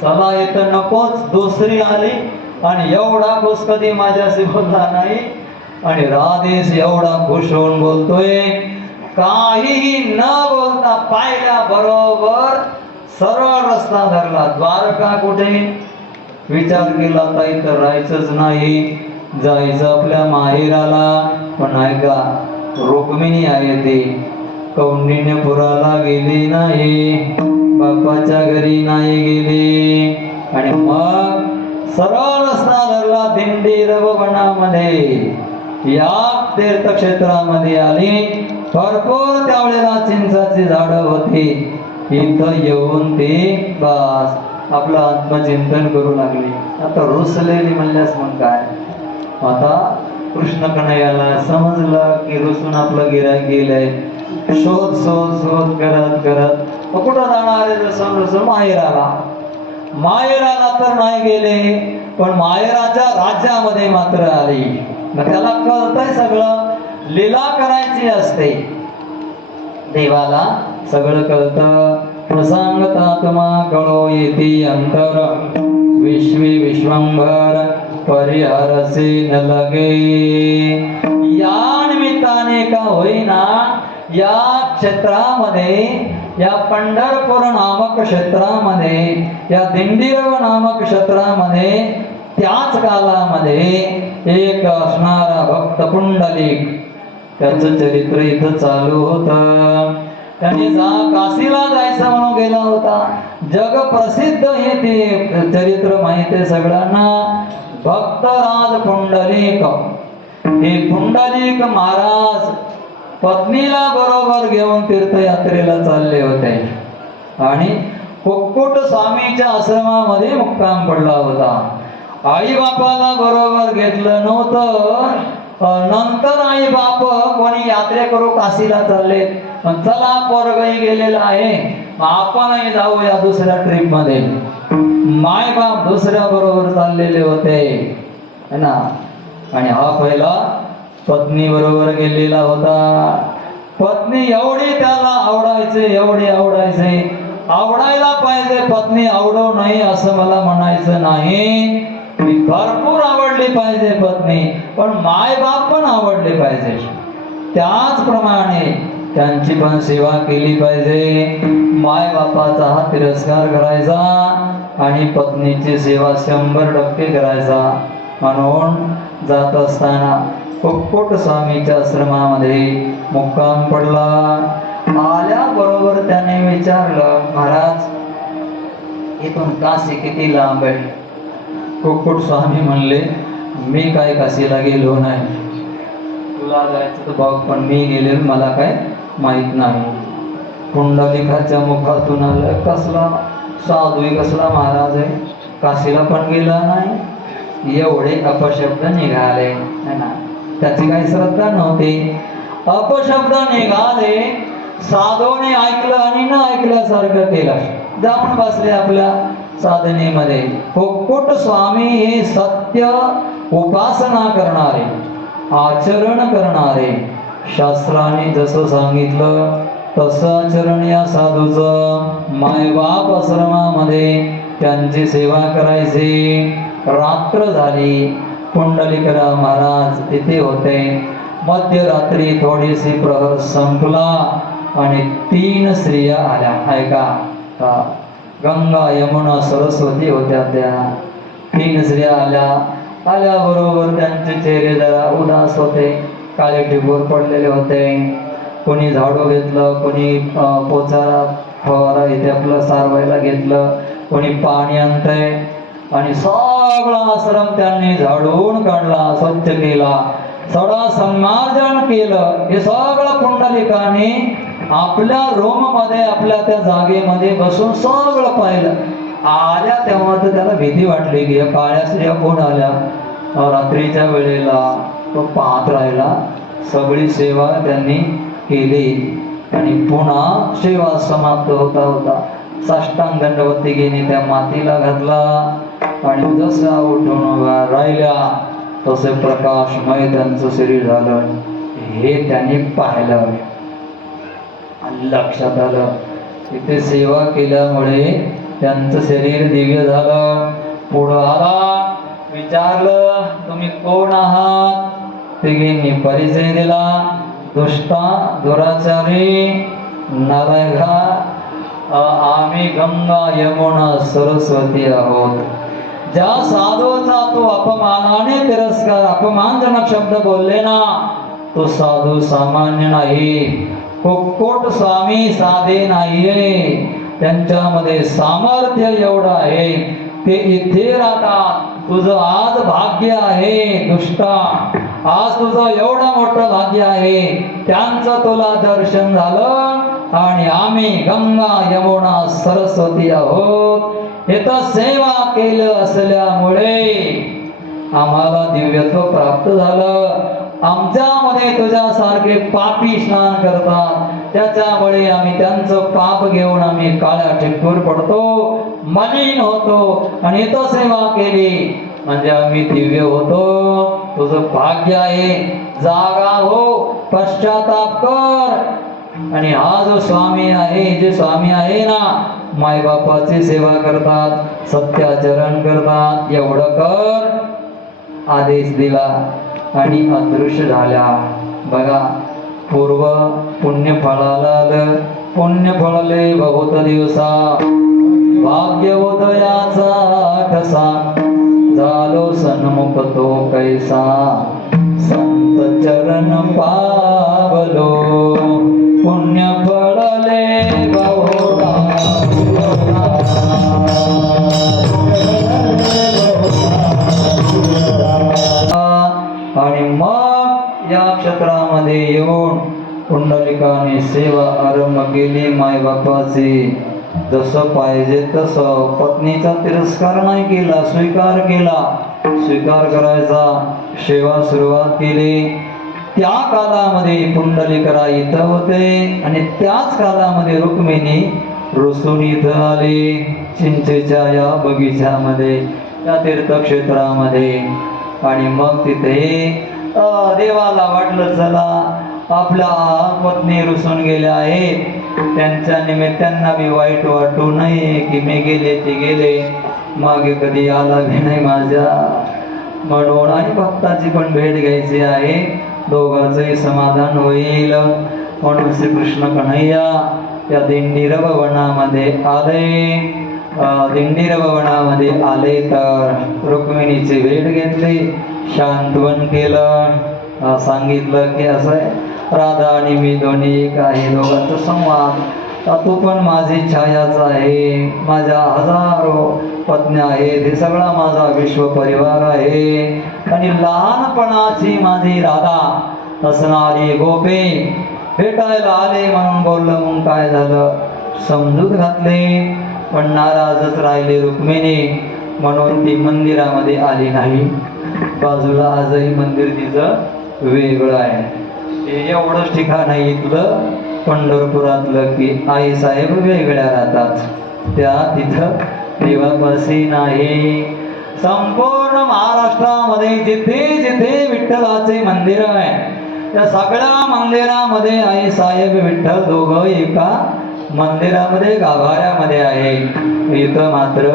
चला इथं नकोच. दुसरी आली आणि एवढा खुश कधी माझ्याशी बोलला नाही. आणि राधेश एवढा खुश होऊन बोलतोय, काहीही न बोलता पाहिल्या बरोबर सरळ रस्ता धरला. द्वारका कुठे? विचार केला तर इथं राहायचंच नाही, जायचं आपल्या माहेराला. पण ऐका, रुक्मिणी आहे ती कौंडिण्यपुराला गेली नाही, बापाच्या घरी नाही गेली. आणि मग सरळ रस्ता धरला दिंडीर वनामध्ये, या तीर्थक्षेत्रामध्ये आली. भरपूर त्यावेळेला चिंचाची झाडं होती. इथं येऊन ते बस आपलं आत्मचिंतन करू लागले. आता रुसलेली म्हणल्यास मग काय, आता कृष्ण कन्हैयाला समजलं की रुसून आपलं गिऱ्हाईक गेलंय. शोध शोध शोध करत करत कुठं जाणार आहे? रुसून रुसून माहेराला तर नाही गेले, पण माहेराच्या राज्यामध्ये मात्र आली. मग त्याला कळतंय सगळं, लीला करायची असते, देवाला सगळं कळतं. प्रसंगतात्मा कळो येती अंतर, विश्वी विश्वंभर परिहरसे न लगे. या निमित्ताने का होईना या क्षेत्रामध्ये, या पंढरपूर नामक क्षेत्रामध्ये, या दिंडीरव नामक क्षेत्रामध्ये त्याच कालामध्ये एक असणारा भक्त पुंडलिक, त्याचं चरित्र इथं चालू होतं. त्याने काशीला जायचं म्हणून गेला होता. जग प्रसिद्ध हे ते चरित्र माहिती आहे सगळ्यांना. भक्तराज पुंडलिक, हे पुंडलिक महाराज पत्नीला बरोबर घेऊन तीर्थयात्रेला चालले होते आणि कुक्कुट स्वामीच्या आश्रमामध्ये मुक्काम पडला होता. आई बापाला बरोबर घेतलं नव्हतं. नंतर आई बाप कोणी यात्रे करू काशीला चालले, चला पोरगही गेलेला आहे, आपणही जाऊया दुसऱ्या ट्रिप मध्ये. माय बाप दुसऱ्या बरोबर चाललेले होते है ना. आणि हा पहिला पत्नी बरोबर गेलेला होता. पत्नी एवढी त्याला आवडायचे, एवढी आवडायचे, आवडायला पाहिजे. पत्नी आवडव नाही असं मला म्हणायचं नाही. भरपूर आवडली पाहिजे पत्नी, पण माय बाप पण आवडले पाहिजे. त्याचप्रमाणे त्यांची पण सेवा केली पाहिजे. माय बापाचा हा तिरस्कार करायचा आणि पत्नीची सेवा 100% करायचा. म्हणून जात असताना कुक्कुट स्वामीच्या आश्रमामध्ये मुक्काम पडला. आल्याबरोबर त्याने विचारलं, महाराज इथून काशी किती लांब आहे? कुक्कुट स्वामी म्हणले, मी काय काशीला गेलो नाही, तुला जायचं तर बघ, पण मी गेले मला काय माहित नाही. पुंडलिकाच्या मुखातून आलं, कसला साधू कसला महाराज आहे, काशीला पण गेला नाही. एवढे अपशब्द निघाले है ना. त्याची काही श्रद्धा नव्हती. अपशब्द निघाले, साधूने ऐकलं आणि न ऐकल्यासारखं केलं, जाऊन बसले आपल्या साधनेमध्ये. कुक्कुट स्वामी हे सत्य उपासना करणारे, आचरण करणारे, शास्त्राने जसं सांगितलं तसं आचरण या साधूचं. मायबाप आश्रमामध्ये त्यांची सेवा करायची. रात्र झाली, पुंडलिकराव महाराज तिथे होते. मध्यरात्री थोडीशी प्रहर संपला आणि 3 स्त्रिया आल्या. ऐका, गंगा यमुना सरस्वती होत्या त्या. 3 स्त्रिया आल्या. आल्याबरोबर त्यांचे चेहरे जरा उदास होते, काळे टिपूर पडलेले होते. कोणी झाडू घेतलं, कोणी पोचारा फवारा इथे आपलं सारवायला घेतलं, कोणी पाणी आणतंय. आणि सगळा आश्रम त्यांनी झाडून काढला, स्वच्छ केला, सगळं संमार्जन केलं. हे सगळं पुंडलिकाने आपल्या रूम मध्ये, आपल्या त्या जागेमध्ये बसून सगळं पाहिलं. आल्या तेव्हा तर त्याला भीती वाटली की या काळ्या स्त्रिया कोण आल्या. रात्रीच्या वेळेला तो पाहत राहिला. सगळी सेवा त्यांनी केली आणि पुन्हा सेवा समाप्त होता होता साष्टांग दंडवती घेणे त्या मातीला घातला आणि जसा उठून उभा राहिल्या तसे प्रकाशमय त्यांचं शरीर झालं. हे त्यांनी पाहिलं आणि लक्षात आलं, इथे सेवा केल्यामुळे त्यांचं शरीर दिव्य झालं. पुढं आला, विचारलं तुम्ही कोण आहात? तिघींनी परिचय दिला. दुष्टा, दुराचारी, नालायका, आम्ही गंगा यमुना सरस्वती आहोत. ज्या साधूचा तो अपमानाने तिरस्कार, अपमानजनक शब्द बोलले ना, तो साधू सामान्य नाही. कुक्कुट स्वामी साधे नाहीये, त्यांच्यामध्ये सामर्थ्य एवढं आहे, ते इथे राहतात. तुझं आज भाग्य आहे दुष्टा, आज तुझं एवढं मोठं भाग्य आहे. त्यांचं तुला दर्शन झालं आणि आम्ही गंगा यमुना सरस्वती आहोत. इथं सेवा केलं असल्यामुळे आम्हाला दिव्यत्व प्राप्त झालं. आमच्यामध्ये तुझ्यासारखे पापी स्नान करतात, त्याच्यामुळे आम्ही त्यांचं पाप घेऊन आम्ही काळ्या टिपूर पडतो, मलिन होतो आणि इथं सेवा केली म्हणजे आम्ही दिव्य होतो. तुझं भाग्य आहे, जागा हो, पश्चाताप कर. आणि हा जो स्वामी आहे, जे स्वामी आहे ना, मायबापाची सेवा करतात, सत्याचरण करतात, एवढं कर आदेश दिला आणि अदृश्य झाल्या. बघा, पूर्व पुण्य फळाला आलं. पुण्य फळले बहुत दिवसा, भाग्यवदयाचा ठसा, झालो सन्मुख तो कैसा, संत चरण पावलो. पुण्य फळले बहुत आणि मग या क्षेत्रामध्ये येऊन पुंडलिकाने सेवा आरंभ केली मायबापाची. जसं पाहिजे तसं पत्नीचा तिरस्कार नाही केला, स्वीकार केला. स्वीकार करायचा, सेवा सुरुवात केली. त्या कालामध्ये पुंडलिकरा इथं होते आणि त्याच कालामध्ये रुक्मिणी रुसून इथं आली. चिंचेच्या या बगीच्यामध्ये, या तीर्थक्षेत्रामध्ये. आणि मग तिथे देवाला वाटलं चला आपल्या पत्नी रुसून गेल्या आहेत, त्यांच्या निमित्तांना बी वाईट वाटू नये की मी गेले ते गेले, मागे कधी आला बी नाही माझ्या, म्हणून आणि भक्ताची पण भेट घ्यायची आहे, दोघांचंही समाधान होईल. म्हणून श्रीकृष्ण कन्हैया या दिंडीर भवनामध्ये आले. दिंडीर भवनामध्ये आले तर रुक्मिणीची भेट घेतली, शांतवन केलं. सांगितलं की असं आहे, राधा आणि मी दोन्ही एक आहे, दोघांचा संवाद. तू पण माझी छायाच आहे, माझ्या हजारो पत्न्या आहेत, हे सगळा माझा विश्व परिवार आहे. आणि लहानपणाची माझी राधा असणारी गोपी भेटायला आले म्हणून बोललं. मग काय झालं, समजूत घातले, पण नाराजच राहिली रुक्मिणी, म्हणून ती मंदिरामध्ये आली नाही. बाजूला आजही मंदिर तिचं वेगळं आहे. हे एवढंच ठिकाण आहे इथलं पंढरपुरातलं की आई साहेब वेगळ्या राहतात, त्या तिथं देवापाशी नाही. संपूर्ण महाराष्ट्रामध्ये जिथे जिथे विठ्ठलाचे मंदिर आहे, त्या सगळ्या मंदिरामध्ये आई साहेब विठ्ठल दोघं एका मंदिरामध्ये गाभाऱ्यामध्ये आहे. इथं मात्र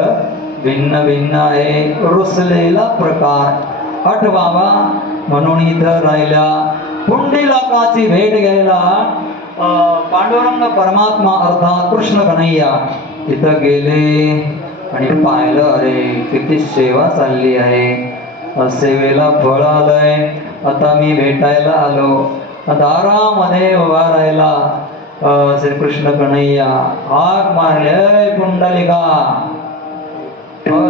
भिन्न भिन्न आहे. रुसलेला प्रकार आठवावा म्हणून इथं राहिला. पुंडलिकाची भेट घ्यायला पांडुरंग परमात्मा अर्थात कृष्ण कन्हैया तिथं गेले आणि पाहिलं, अरे किती सेवा चालली आहे, सेवेला फळ आलंय. आता मी भेटायला आलो. दारामध्ये उभा राहिला श्रीकृष्ण कन्हैया, हाक मारले, पुंडलिका.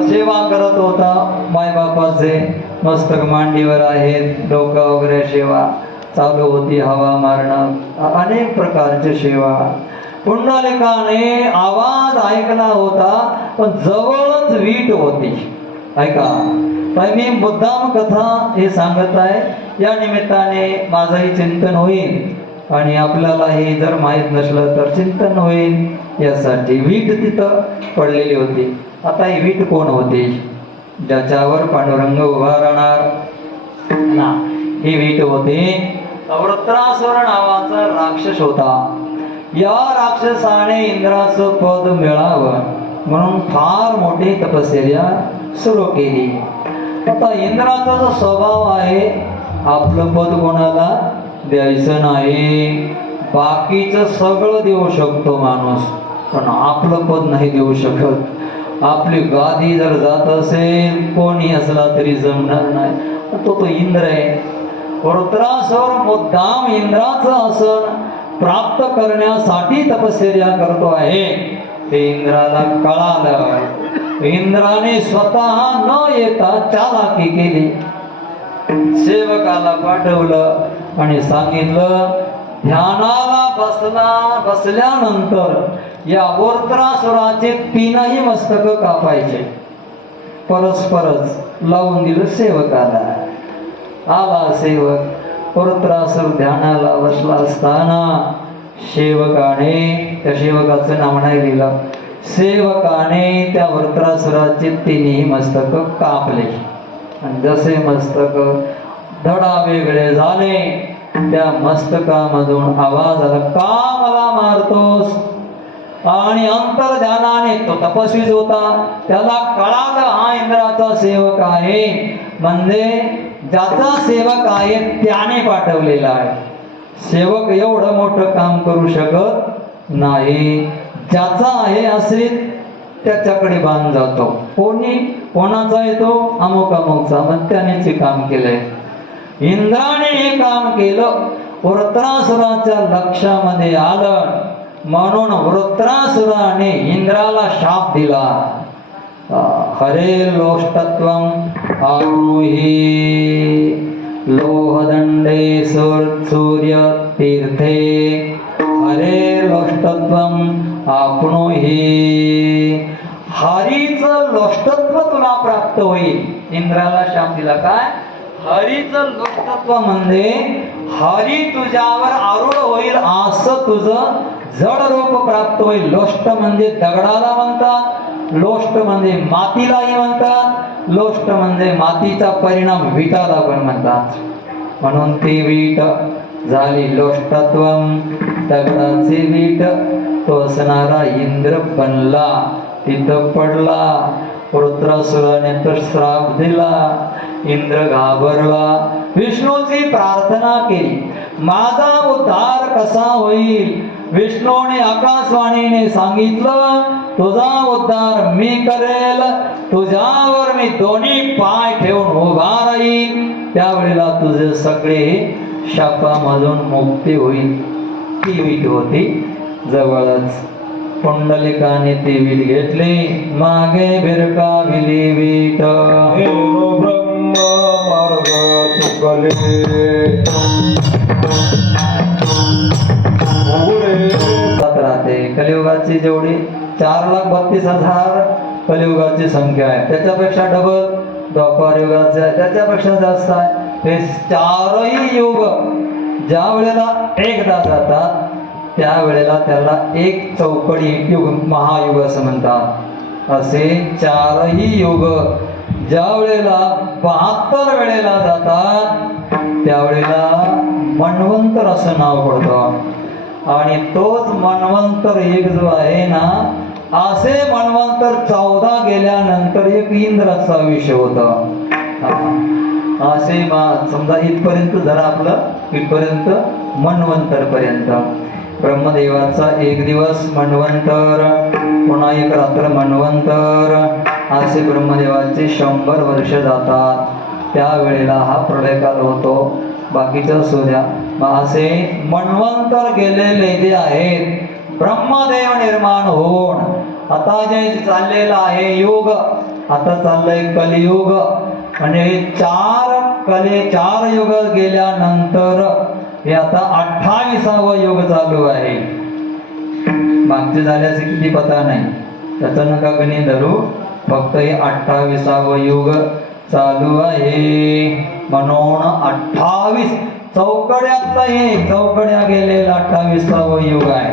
सेवा करत होता मायबापाचे, मस्तक मांडीवर आहेत, डोकं वगैरे सेवा चालू होती, हवा मारणं, अनेक प्रकारची सेवा. पुंडलिकाने आवाज ऐकला होता, पण जवळच वीट होती. ऐका, मी मुद्दाम कथा हे सांगत आहे, या निमित्ताने माझंही चिंतन होईल आणि आपल्यालाही जर माहीत नसलं तर चिंतन होईल, यासाठी. वीट तिथं पडलेली होती. आता ही वीट कोण होती, ज्याच्यावर पांडुरंग उभा राहणार ना, ही वीट होती वृत्रासुर नावाचा राक्षस होता. या राक्षसाने इंद्राचं पद मिळावं म्हणून फार मोठी तपश्चर्या सुरू केली. आता इंद्राचा जो स्वभाव आहे, आपलं पद कोणाला द्यायचं नाही. बाकीचं सगळं देऊ शकतो माणूस, पण आपलं पद नाही देऊ शकत. आपली गादी जर जात असेल, कोणी असला तरी जमणार नाही. तो इंद्र आहे. वृत्रासुर मुद्दाम इंद्राचं आसन प्राप्त करण्यासाठी तपश्चर्या करतो आहे, हे इंद्राला कळालं. इंद्राने स्वतः न येता चालाकी केली. सेवकाला पाठवलं आणि सांगितलं, ध्यानाला बसल्यानंतर या वृत्रासुराचे तीनही मस्तक कापायचे. परस्परच लावून दिलं सेवकाला. आला सेवक. वृत्रासुर ध्यानाला बसला असताना सेवकाने, त्या सेवकाचं नाव नाही लिहिलं, सेवकाने त्या वृत्रासुराचे तिन्ही मस्तक कापले. आणि जसे मस्तक धडा वेगळे झाले, त्या मस्तकामधून आवाज आला, का मला मारतोस? आणि अंतर्ध्यानाने, तो तपस्वीच होता, त्याला कळालं हा इंद्राचा सेवक आहे, म्हणजे ज्याचा सेवक आहे त्याने पाठवलेला आहे. सेवक एवढं मोठं काम करू शकत नाही. ज्याचा आहे आश्रित त्याच्याकडे बांध जातो. कोणाचा येतो? अमुक अमुकचा, मग त्यानेच काम केलंय. इंद्राने हे काम केलं, वृत्रासुराच्या लक्षामध्ये आलं, म्हणून वृत्रासुराने इंद्राला शाप दिला. हरे लोष्टत्वम आत्महि लोहदंडे सूर्य तीर्थे हरे लोष्टत्वम आपणोहि. हरीचं लोष्टत्व तुला प्राप्त होईल. इंद्राला शाप दिला काय? हरीचं लोष्टत्व म्हणजे हरी तुझ्यावर आरूढ होईल असं तुझं जड रूप प्राप्त होईल. लोष्ट म्हणजे दगडाला म्हणतात, लोष्ट म्हणजे मातीलाही म्हणतात, लोष्ट म्हणजे मातीचा परिणाम विटाला पण म्हणतात. म्हणून ती वीट झाली लोष्टत्वम, दगडाची वीट. तो असणारा इंद्र बनला, तिथं पडला. वृत्रासुराने तो श्राप दिला. इंद्र घाबरला. विष्णूची प्रार्थना केली, माझा उद्धार कसा होईल? विष्णूने आकाशवाणीने सांगितलं, तुझा उद्धार मी करेल, तुझ्यावर मी दोन्ही पाय ठेवून उभा राहील, त्यावेळेला तुझे सगळे शापामधून मुक्ती होईल. ती वीट होती जवळच. पुंडलिकाने ती वीट घेतली, मागे भिरकाविली वीट. ब्रह्म मार्ग चुकले राहते. कलियुगाची जेवढी 4,32,000 कलियुगाची संख्या आहे, त्याच्यापेक्षा डबल द्वापार युगाचे आहे, त्याच्यापेक्षा जास्त आहे. हे चारही युग ज्या वेळेला एकदा जातात त्यावेळेला त्याला एक चौकडी युग महायुग असं म्हणतात. असे चारही युग ज्या वेळेला 72 वेळेला जातात त्यावेळेला मन्वंतर असं नाव पडतं. आणि तोच मन्वंतर एक जो आहे ना, असे मन्वंतर 14 गेल्यानंतर एक इंद्राचा विषय होता. असे समजा इथपर्यंत झालं आपलं, इथपर्यंत मन्वंतर पर्यंत. ब्रह्मदेवाचा एक दिवस मन्वंतर, पुन्हा एक रात्र मन्वंतर, असे ब्रह्मदेवाचे 100 वर्ष जातात. त्यावेळेला हा प्रलयकाल होतो. बाकीच्या सूर्या असे मन्वंतर गेलेले जे आहेत, ब्रह्मदेव निर्माण होऊन आता जे चाललेलं आहे युग, आता चाललंय कलियुग. म्हणजे 4 युग गेल्यानंतर हे आता 28वा युग चालू आहे. मागचे झाल्याचे किती पता नाही, त्याचा नका गणित धरू, फक्त हे 28वा युग चालू आहे. म्हणून 28 चौकड्यातलं हे चौकड्या गेलेला 28वा युग आहे.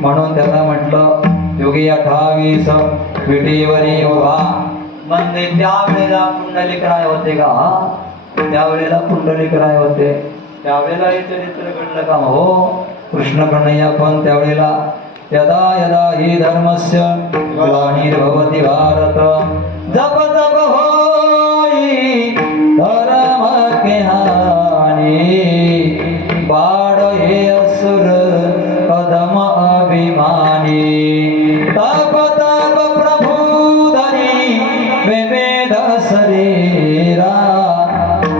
म्हणून त्याला म्हटलं युगी 28 विटेवरी उभा. म्हणजे त्यावेळेला पुंडलिक राय होते का? त्यावेळेला पुंडलिक राय होते. त्यावेळेला हे चरित्र घडलं का? हो, कृष्ण कन्हैया पण त्यावेळेला यदा यदा हि धर्मस्य ग्लानिर्भवति भारत जप जप होई धर्म के हानि बाळ हे असुर कदम अभिमानी तप तप प्रभु धरी विवेद शरीरा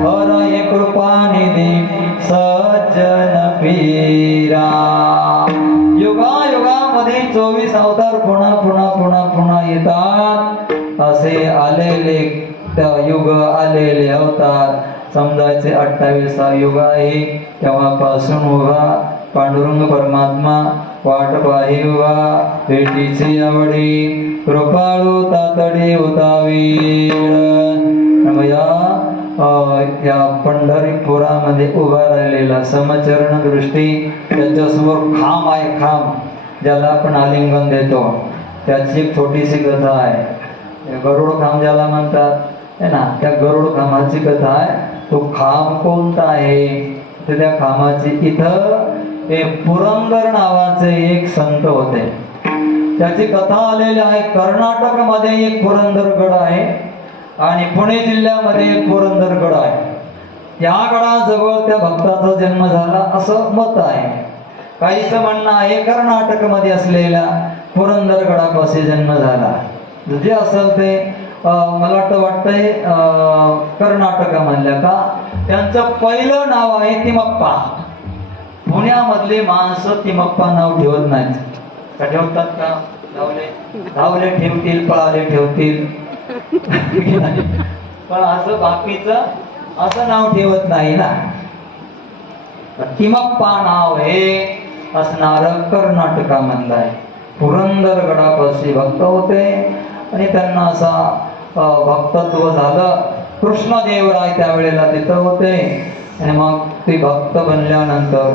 हर कृपा निधी सज्जन पीरा. युगायुगामध्ये 24 अवतार पुन्हा पुन्हा पुन्हा पुन्हा येतात. असे आलेले युग, आलेले अवतार समजायचे 28वा युग आहे. तेव्हापासून उभा पांडुरंग परमात्मा वाट पाही उभा, भेटीची आवडी कृपाळू तातडी उतावी. या पंढरीपुरामध्ये उभा राहिलेला समचरण दृष्टी, त्याच्यासमोर खांब आहे, खांब ज्याला आपण आलिंगन देतो, त्याची एक छोटीशी कथा आहे. गरुड खांब ज्याला म्हणतात है ना, त्या गरुड खांबाची कथा आहे. तो खांब कोणता आहे? तर त्या खांबाची इथं हे पुरंदर नावाचे एक संत होते, त्याची कथा आलेली आहे. कर्नाटक मध्ये एक पुरंदरगड आहे आणि पुणे जिल्ह्यामध्ये एक पुरंदरगड आहे. त्या गडाजवळ त्या भक्ताचा जन्म झाला असं मत आहे. काहीच म्हणणं आहे कर्नाटक मध्ये असलेल्या पुरंदरगडापाशी जन्म झाला. जे असेल ते मला वाटतंय कर्नाटकामधल्या का. त्यांचं पहिलं नाव आहे तिमप्पा. पुण्यामधले माणसं तिमप्पा नाव ठेवत नाहीत का? ठेवतात का? धावले ठेवतील, पळाले ठेवतील पण असं बाकीचं असं नाव ठेवत नाही ना. तिमप्पा नाव हे असणार कर्नाटकामधलं आहे. पुरंदरगडापाशी भक्त होते आणि त्यांना असा भक्तत्व झालं. कृष्णदेवराय त्यावेळेला तिथं होते आणि मग ते भक्त बनल्यानंतर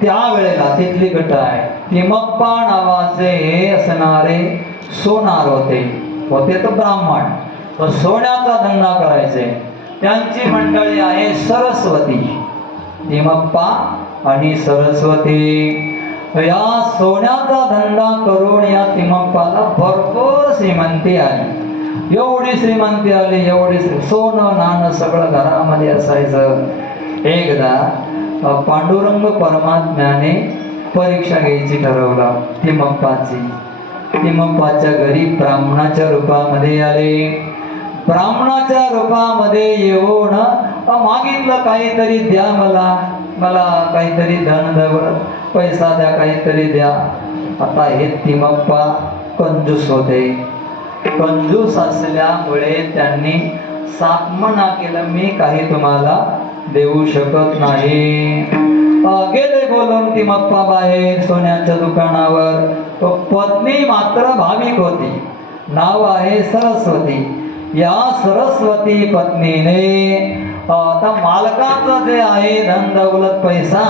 त्यावेळेला तिथली गट आहे तिमप्पा नावाचे हे असणारे सोनार होते तर ब्राह्मण. तर सोन्याचा धंदा करायचे. त्यांची मंडळी आहे सरस्वती. तिमप्पा आणि सरस्वती या सोन्याचा धंदा करून या तिमप्पाला भरपूर श्रीमंती आली. एवढी श्रीमंती आली, एवढी सोनं नाणं सगळं घरामध्ये असायचं. एकदा पांडुरंग परमात्म्याने परीक्षा घ्यायची ठरवलं तिमप्पाची. तिमप्पाच्या घरी ब्राह्मणाच्या रूपामध्ये आले. ब्राह्मणाच्या रूपामध्ये येऊन मागितलं काहीतरी द्या, मला काहीतरी धन पैसा द्या, काहीतरी द्या. आता हे तिमप्पा कंजूस होते. कंजूस असल्यामुळे त्यांनी सापमना केलं, मी काही तुम्हाला देऊ शकत नाही. गेले बोलून तिमप्पा बाहेर सोन्याच्या दुकानावर. तो पत्नी मात्र भाविक होती, नाव आहे सरस्वती. या सरस्वती पत्नीने आता मालकाचं जे आहे धन दौलत पैसा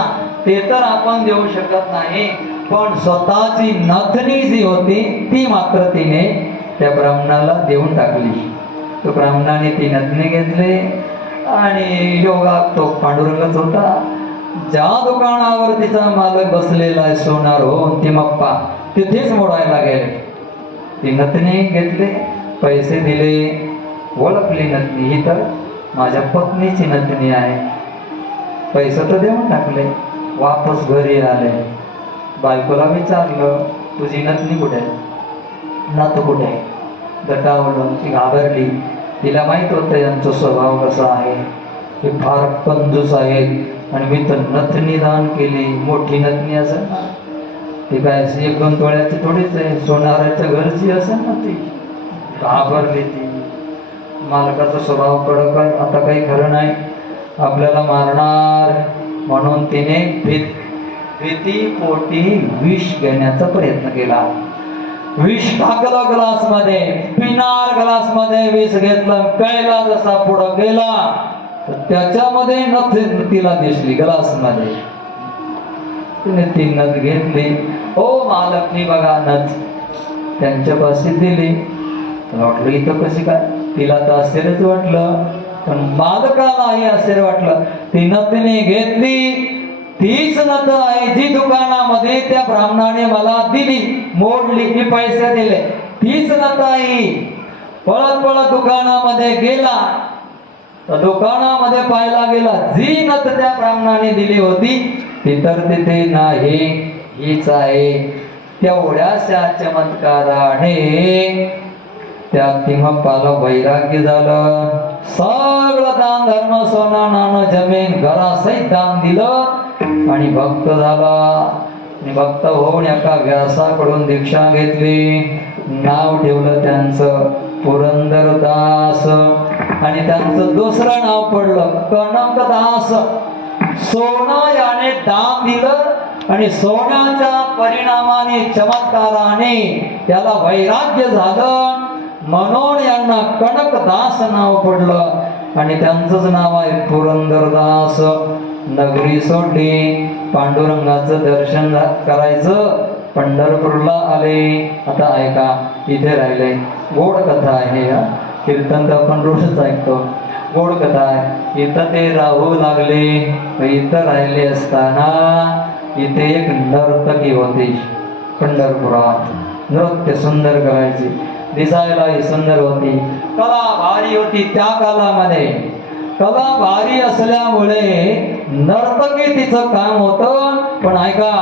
ते तर आपण देऊ शकत नाही, पण स्वतःची नथनी जी होती ती मात्र तिने त्या ब्राह्मणाला देऊन टाकली. तो ब्राह्मणाने ती नथनी घेतली आणि योगा तो पांडुरंगच होता. ज्या दुकानावर तिचा मालक बसलेला आहे सोनार होऊन तिमप्पा तिथेच मोडायला गेले. ती नथनी घेतली, पैसे दिले, ओळखली नथनी ही तर माझ्या पत्नीची नथनी आहे. पैसे तर देऊन टाकले. वापस घरी आले. बायकोला विचारलं तुझी नथनी कुठे आहे, नथ कुठे आहे. दटावलं. ती घाबरली. तिला माहित होतं यांचा स्वभाव कसा आहे, ते फार कंजूस आहेत आणि मी तर नथनी दान केली. मोठी नथनी असेल ना, ती काय 1-2 तोळ्याची थोडीच आहे, सोनाराच्या घरची असेल ना. ती घाबरली. ती मालकाचा स्वभाव कडक आहे, आता काही खरं नाही, आपल्याला मारणार. म्हणून तिने भीतीपोटी विष घेण्याचा प्रयत्न केला. विष टाकलं ग्लासमध्ये, पिनार ग्लासमध्ये विष घेतलं. प्यायला जसा पुढं गेला तर त्याच्यामध्ये नथ तिला दिसली ग्लासमध्ये. तिने ती नथ घेतली. ओ मालकनी बघा नथ, त्यांच्यापाशी दिली. वाटलं इथं कशी काय, तिला तर आश्चर्यच वाटलं, पण मालकालाही आश्चर्य वाटलं. ती नथनी घेतली. तीच नथ आहे जी दुकानामध्ये त्या ब्राह्मणाने मला दिली, मोडली, मी पैसे दिले. तीच नथ आहे. पळत पळत दुकानामध्ये गेला. तर दुकानामध्ये पाहायला गेला, जी नथ त्या ब्राह्मणाने दिली होती ती तर तिथे नाही, हीच आहे. तेवढ्याशा चमत्काराने त्या तिमप्पाला वैराग्य झालं. सगळं दान धर्म सोना नाणं जमीन घरासहित दान दिलं आणि भक्त झाला. आणि भक्त होऊन एका व्यासाकडून दीक्षा घेतली. नाव ठेवलं त्यांचं पुरंदरदास आणि त्यांचं दुसरं नाव पडलं कनकदास. सोनं याने दान दिलं आणि सोन्याच्या परिणामाने चमत्काराने त्याला वैराग्य झालं, म्हणून यांना कनकदास नाव पडलं आणि त्यांचंच नाव आहे पुरंदरदास. नगरी सोडली, पांडुरंगाचं दर्शन करायचं, पंढरपूरला आले. आता ऐका, इथे राहिले. गोड कथा आहे. कीर्तन तर आपण रोजच ऐकतो. गोड कथा आहे. इथं ते राहू लागले. इथं राहिले असताना इथे एक नर्तकी होती पंढरपुरात. नृत्य सुंदर करायची, दिसायलाही सुंदर होती, कला भारी होती. त्या कालामध्ये कला भारी असल्यामुळे नर्तकी तिचं काम होतं. पण ऐका,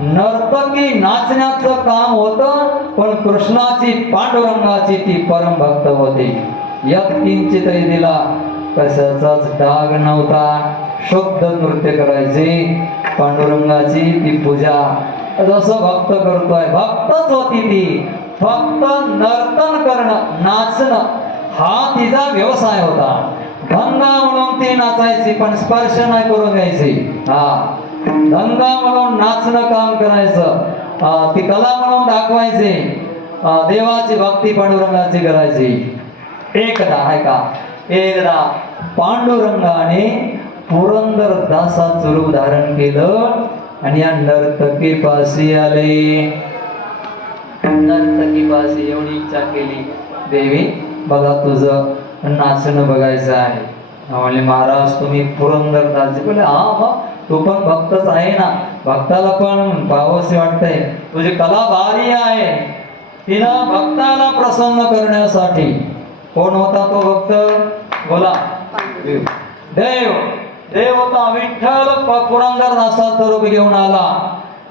नर्तकी नाचण्याचं काम होतं, पण कृष्णाची पांडुरंगाची ती परम भक्त होती. एक किंचितही दिला कशाचाच डाग नव्हता. शुद्ध नृत्य करायची, पांडुरंगाची ती पूजा जसं भक्त करतोय, भक्तच होती ती. फक्त नर्तन करणं, नाचणं हा तिचा व्यवसाय होता. गंगा म्हणून ती नाचायची पण स्पर्श नाही करून द्यायची. हा, गंगा म्हणून नाचणं काम करायचं. ती कला म्हणून दाखवायची. देवाची भक्ती पांडुरंगाची करायची. एकदा ऐका, एकदा पांडुरंगाने पुरंदर दासाचं रूप धारण केलं आणि या नर्तकीपाशी आले. नर्तकीपाशी एवढी इच्छा केली, देवी बघा तुझं नाचणं बघायचं आहे. म्हणले महाराज तुम्ही पुरंदरदासजी. बोले हा मग तू पण भक्तच आहे ना, भक्ताला पण पाहावंसे वाटतंय. तुझी कला भारी आहे. तिनं भक्ताला प्रसन्न करण्यासाठी, कोण होता तो भक्त? बोला. देव. देव होता विठ्ठल. पुरंदरदासाचं रूप घेऊन आला.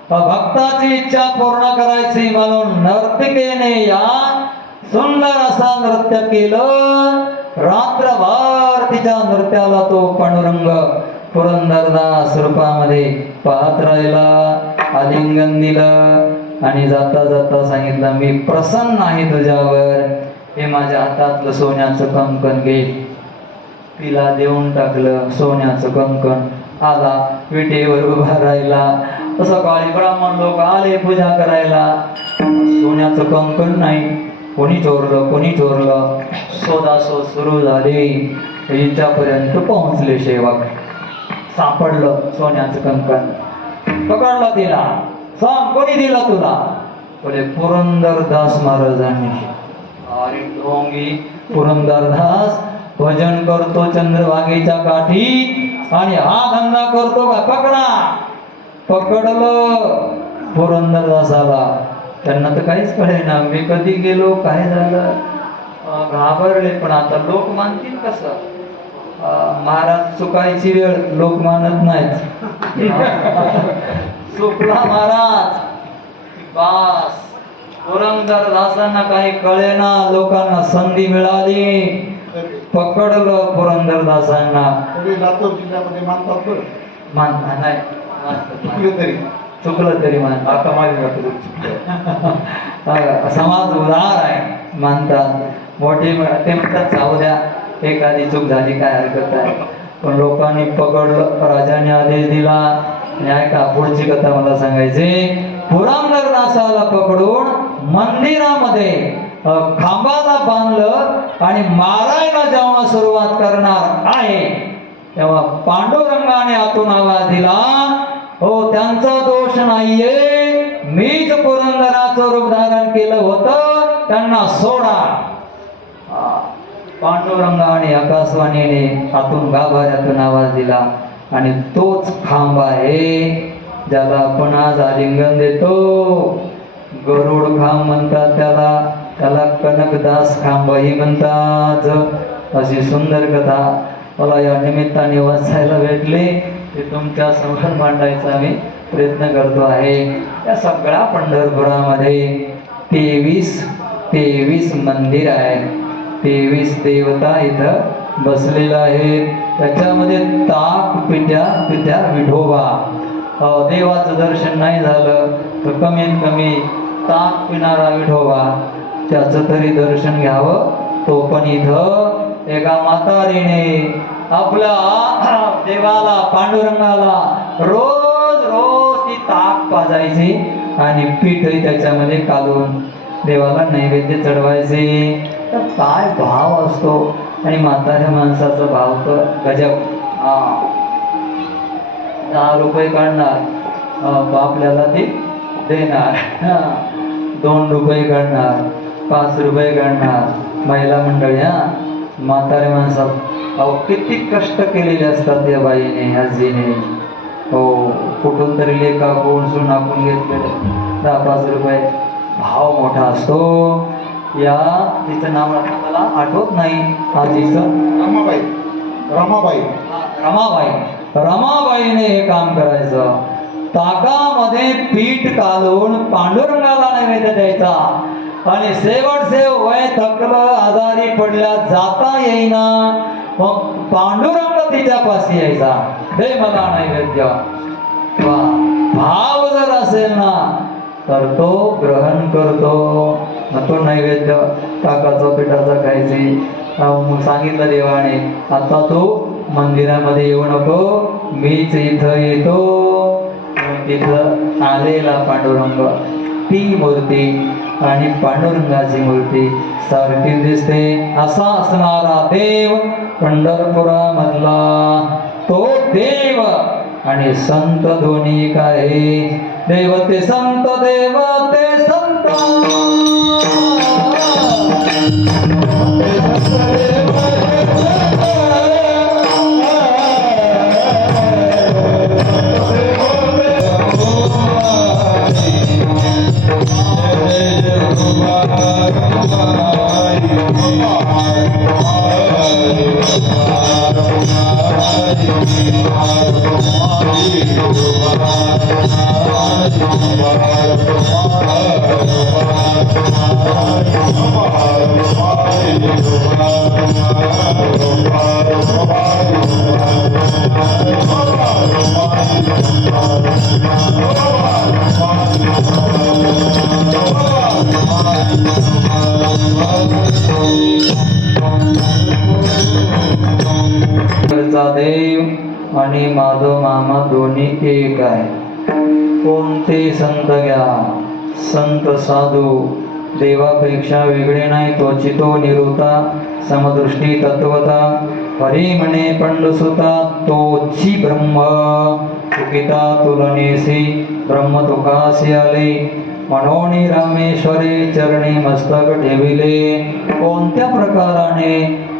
भक्ताची इच्छा पूर्ण करायची म्हणून नर्तिकेने या सुंदर असा नृत्य केलं. रात्रभर तिच्या नृत्याला तो पांडुरंग पुरंदरदास रूपामध्ये पाहत राहिला. आलिंगन दिलं आणि जाता जाता सांगितलं मी प्रसन्न आहे तुझ्यावर. हे माझ्या हातातलं सोन्याचं कंकण घे. तिला देऊन टाकलं सोन्याचं कंकण. आला विटेवर उभा राहिला. सकाळी ब्राह्मण लोक आले पूजा करायला. सोन्याचं कंकण नाही. कोणी चोरलं कोणी चोरलं. शोधाशोध सुरू झाली. हिच्यापर्यंत पोहोचले सेवक. सापडलं सोन्याचं कंकण. पकडलं तिला. सांग कोणी दिला तुला? बोले पुरंदरदास महाराजांनी. अरे ढोंगी, पुरंदरदास भजन करतो चंद्रभागेच्या काठी आणि हा धंदा करतो का? पकडा. पकडलं पुरंदरदासाला. त्यांना तर काहीच कळेना मी कधी गेलो काय झालं. घाबरले. पण आता लोक मानतील कसं? महाराज चुकायची वेळ लोक मानत नाहीत. चुकला महाराज बास. पुरंदरदासांना काही कळेना. लोकांना संधी मिळाली. पकडलं पुरंदरदासांना. लातूर जिल्ह्यामध्ये मानतात बरं. मानता नाही. चुकलं तरी मान. आता माझ्या समाज उदार आहे. मानतात मोठे. ते म्हणतात जाऊ द्या एखादी चूक झाली काय हरकत आहे. पण लोकांनी पकडलं. राजाने आदेश दिला. आणि ऐका पुढची कथा मला सांगायची. पुरंदरदासाला पकडून मंदिरामध्ये खांबाला बांधलं आणि मारायला जेव्हा सुरुवात करणार आहे तेव्हा पांडुरंगाने आतून आवाज दिला हो त्यांचा दोष नाहीये. मीच पुरंदराचं रूप धारण केलं होतं. त्यांना सोडा. पांडुरंगाने आकाशवाणीने आतून गाभाऱ्यातून आवाज दिला आणि तोच खांब आहे ज्याला आपण आज आलिंगन देतो. गरुड खांब म्हणतात त्याला. त्याला कनकदास खांबही म्हणतात. अशी सुंदर कथा मला या निमित्ताने वाचायला भेटली. ते तुमच्या समोर मांडायचा मी प्रयत्न करतो आहे. या सगळ्या पंढरपुरामध्ये 23 मंदिर आहेत. 23 देवता इथं बसलेल्या आहेत. त्याच्यामध्ये ताक पित्या विठोबा. देवाचं दर्शन नाही झालं तर कमीत कमी ताक पिणारा विठोबा त्याचं तरी दर्शन घ्यावं. तो पण इथं एका म्हातारीने आपल्या देवाला पांडुरंगाला रोज ती ताक पाजायची आणि पीठही त्याच्यामध्ये काढून देवाला नैवेद्य चढवायचे. तर काय भाव असतो. आणि म्हाताऱ्या माणसाचा भाव तर गजब. 10 रुपये काढणार आपल्याला ते देणार. 2 रुपये काढणार. 5 रुपये काढणार. महिला मंडळी म्हाताऱ्या माणसात अहो किती कष्ट केलेले असतात या बाईने आजीने. हो कुठून तरी लेखा कोण सुनाकून घेतलेले 10-5 रुपये. भाव मोठा असतो. या तिचं नाव मला आठवत नाही आजीचं. रमाबाईने हे काम करायचं. ताकामध्ये पीठ काढून पांडुरंगाला नैवेद्य द्यायचा आणि शेवट वय थकलं आजारी पडल्या जाता येईना मग पांडुरंग तिच्यापाशी यायचा. दे मला नैवेद्य. भाव जर असेल ना तर तो ग्रहण करतो. तो नैवेद्य ताकाचा पिठाचा खायची. सांगितलं देवाने, आता तू मंदिरामध्ये येऊ नको, मीच इथं येतो. मग तिथं आलेला पांडुरंग, ती मूर्ती आणि पांडुरंगाची मूर्ती सारखी दिसते. असा असणारा देव पंढरपुरामधला तो देव आणि संत दोन्ही काय, देव ते संत, देव ते संत. देव आणि माधव मामा दोन्ही एक आहे. कोणते संत घ्या, संत साधू देवापेक्षा वेगळे नाही. तोची तो निरुता, समदृष्टी तत्वता, हरी म्हणे पंडसुता, तोची ब्रह्म चुकिता तुलनेसी, ब्रह्म तुकासी आले, मनोनी रामेश्वरे चरणी मस्तक ठेविले. कोणत्या प्रकाराने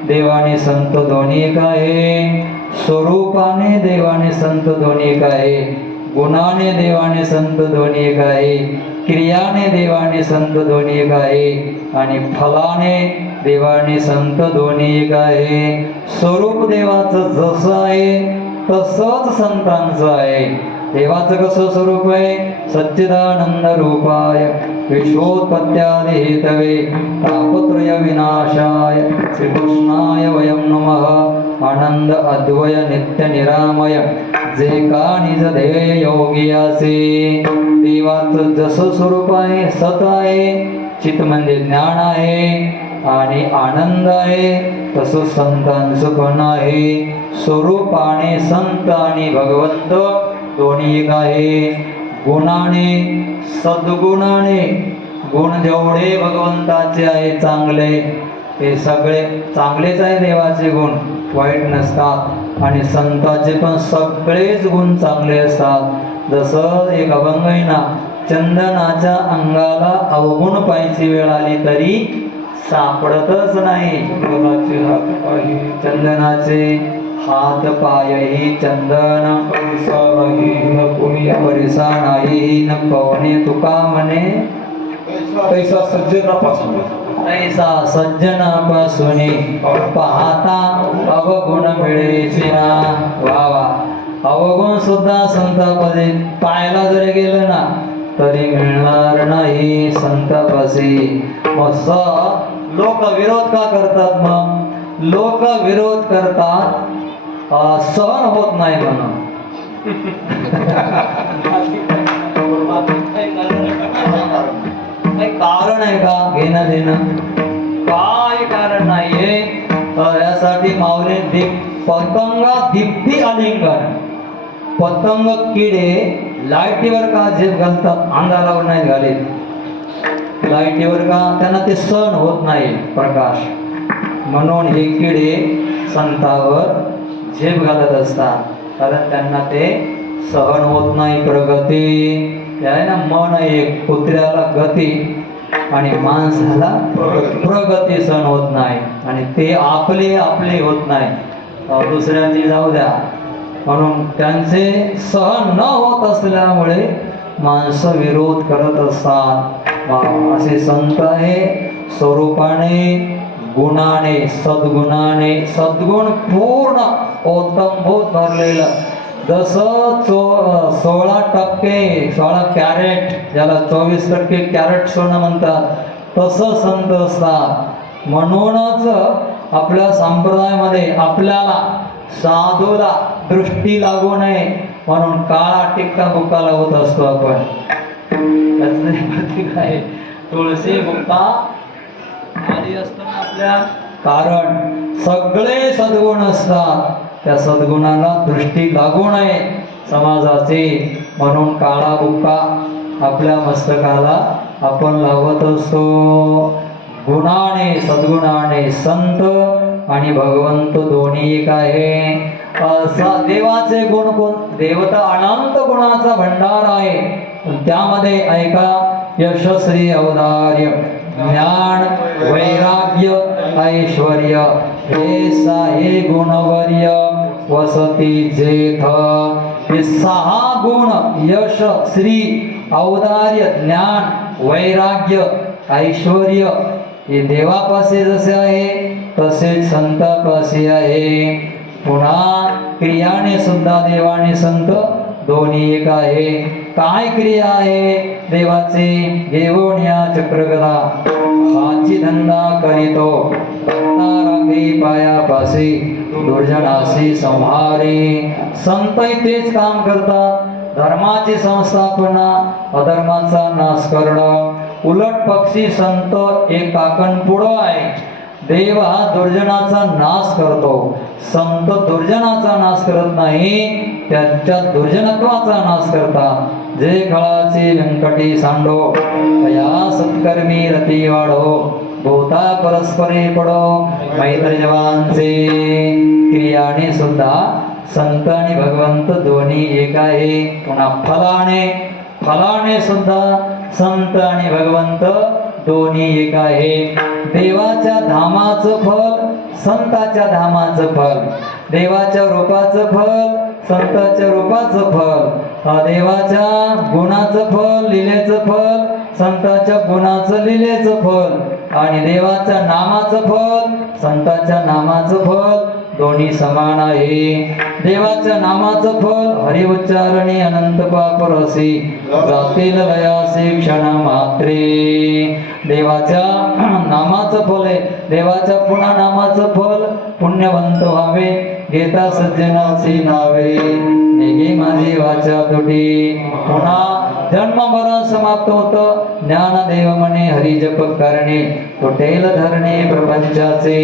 देवाने संत दोन्ही एक आहे, स्वरूपाने देवाने संत दोन्ही एक आहे, गुणाने देवाने संत दोन्ही एक आहे, क्रियाने देवाने संत दोन्ही एक आहे आणि फलाने देवाने संत दोन्ही एक आहे. स्वरूप देवाचं जसं आहे तसंच संतांचं आहे. देवाचं कसं स्वरूप आहे, सच्चिदानंद रूपाय विश्वोत्पत्त्यादि हेतवे तापत्रय विनाशाय श्रीकृष्णाय वयं नमः. आनंद अद्वय नित्य निरामय जे का निज ध्येय योगी असे. देवाचं जसं स्वरूप आहे सत आहे, चित म्हणजे ज्ञान आहे आणि आनंद आहे, तसं संतांचं पण आहे. स्वरूपाने संत आणि भगवंत दोन्ही एक आहे. गुणाने सद्गुणाने, गुण जेवढे भगवंताचे आहे चांगले, ते सगळे चांगलेच आहे. देवाचे गुण वाईट नसतात आणि संताचे पण सगळेच गुण चांगले असतात. जसं एक अभंग आहे ना, चंदनाच्या अंगाला अवगुण पाहायची वेळ आली तरी सापडतच नाही. चंदनाचे हात पायही चंदन, परिसा नाही न पवने तुका म्हणे, पैसा सज्जनापासून, ऐसा सज्जनापासून पाहता अवगुण मिळेची ना. वा वा, अवगुण सुद्धा संतापाशी पाहायला जरी गेलं ना तरी मिळणार नाही संतापाशी. मग लोक विरोध का करतात, मग लोक विरोध करतात सहन होत नाही म्हणून. काही कारण आहे का घेणं देणं, काय कारण नाहीये. यासाठी माऊली पतंग दीप्ती आलिंगन, पतंग किडे लाईटीवर का झेप घालतात, अंधारावर नाही घालीत. लाईटीवर का, त्यांना ते सहन होत नाही प्रकाश, म्हणून हे किडे संतावर झेप घालत असतात, कारण त्यांना ते सहन होत नाही. प्रगती आहे ना, मन एक, कुत्र्याला गती आणि माणसाला प्रगती सहन होत नाही आणि ते आपले आपले होत नाही, दुसऱ्याची जाऊ द्या. म्हणून त्यांचे सहन न होत असल्यामुळे माणसं विरोध करत असतात. असे संत आहे स्वरूपाने, गुणाने, सद्गुणाने, सद्गुण पूर्ण ओतंभूत भरलेलं. जसं 16 कॅरेट, ज्याला 24% कॅरेट सोनं म्हणतात, तसं संत असतात. म्हणूनच आपल्या संप्रदायामध्ये आपल्याला साधूला दृष्टी लागू नये म्हणून काळा टिक्का बुक्का लावत असतो आपण. त्याचं प्रतीक आहे तुळशी बुक्का आधी असतो ना आपल्या कारण सगळे सद्गुण असतात, त्या सद्गुणाला दृष्टी लागू नये समाजाची, म्हणून काळा बुक्का आपल्या मस्तकाला आपण लावत असतो. गुणाने सद्गुणाने संत आणि भगवंत दोन्ही एक आहे. देवाचे गुण कोण? देवता अनंत गुणाचा भंडार आहे. त्यामध्ये ऐका, यशस्वी औदार्य, ज्ञान, वैराग्य, ऐश्वर्य हे साहे गुणवर्य वसती जेथ. हे 6 गुण यश, श्री, औदार्य, ज्ञान, वैराग्य, ऐश्वर्य हे देवापाशी जसे आहे तसेच संतापाशी आहे. पुन्हा क्रियाने सुद्धा देवाने संत दोन्ही एक आहे. काय क्रिया आहे देवाची? घेऊन या चक्रगदा हाची धंदा करीतो, राखी पायापाशी दुर्जनाशी संहारे. संत तेच काम करतात, धर्माची संस्थापना, अधर्माचा नाश करणं. उलट पक्षी संत एक काकणपुडं आहे. देव हा दुर्जनाचा नाश करतो, संत दुर्जनाचा नाश करत नाही, त्यांच्या दुर्जनत्वाचा नाश करतात. जे खळाचे व्यंकटी सांडो, या सत्कर्मी रती वाढो, भोवता परस्परे पडो मैत्र जवांचे. क्रियाने सुद्धा संत आणि भगवंत दोन्ही एक आहे. पुन्हा फलाने सुद्धा संत आणि भगवंत दोन्ही एक आहे. देवाच्या धामाचं फल, संताच्या धामाचं फल, देवाच्या रूपाचं फल, संताच्या रूपाचं फल, देवाच्या गुणाचं फल, लीलेचं फल, संताच्या गुणाचं लीलेचं फल, आणि देवाच्या नामाचं फल, संताच्या नामाचं फल दोन्ही समान आहे. देवाच्या नामाचं फल हरि उच्चारणे अनंत पाप रसी जातील लयासी क्षण मात्रे. देवाच्या नामाचं फल आहे. देवाच्या पुन्हा नामाचं फल पुण्यवंत व्हावे, घेता सज्जनाची नावे, निघे माझी वाचा तुटी. पुन्हा जन्म मरण समाप्त होतं. ज्ञानदेव म्हणे हरी जप करणे, तुटेल धरणे प्रपंचाचे.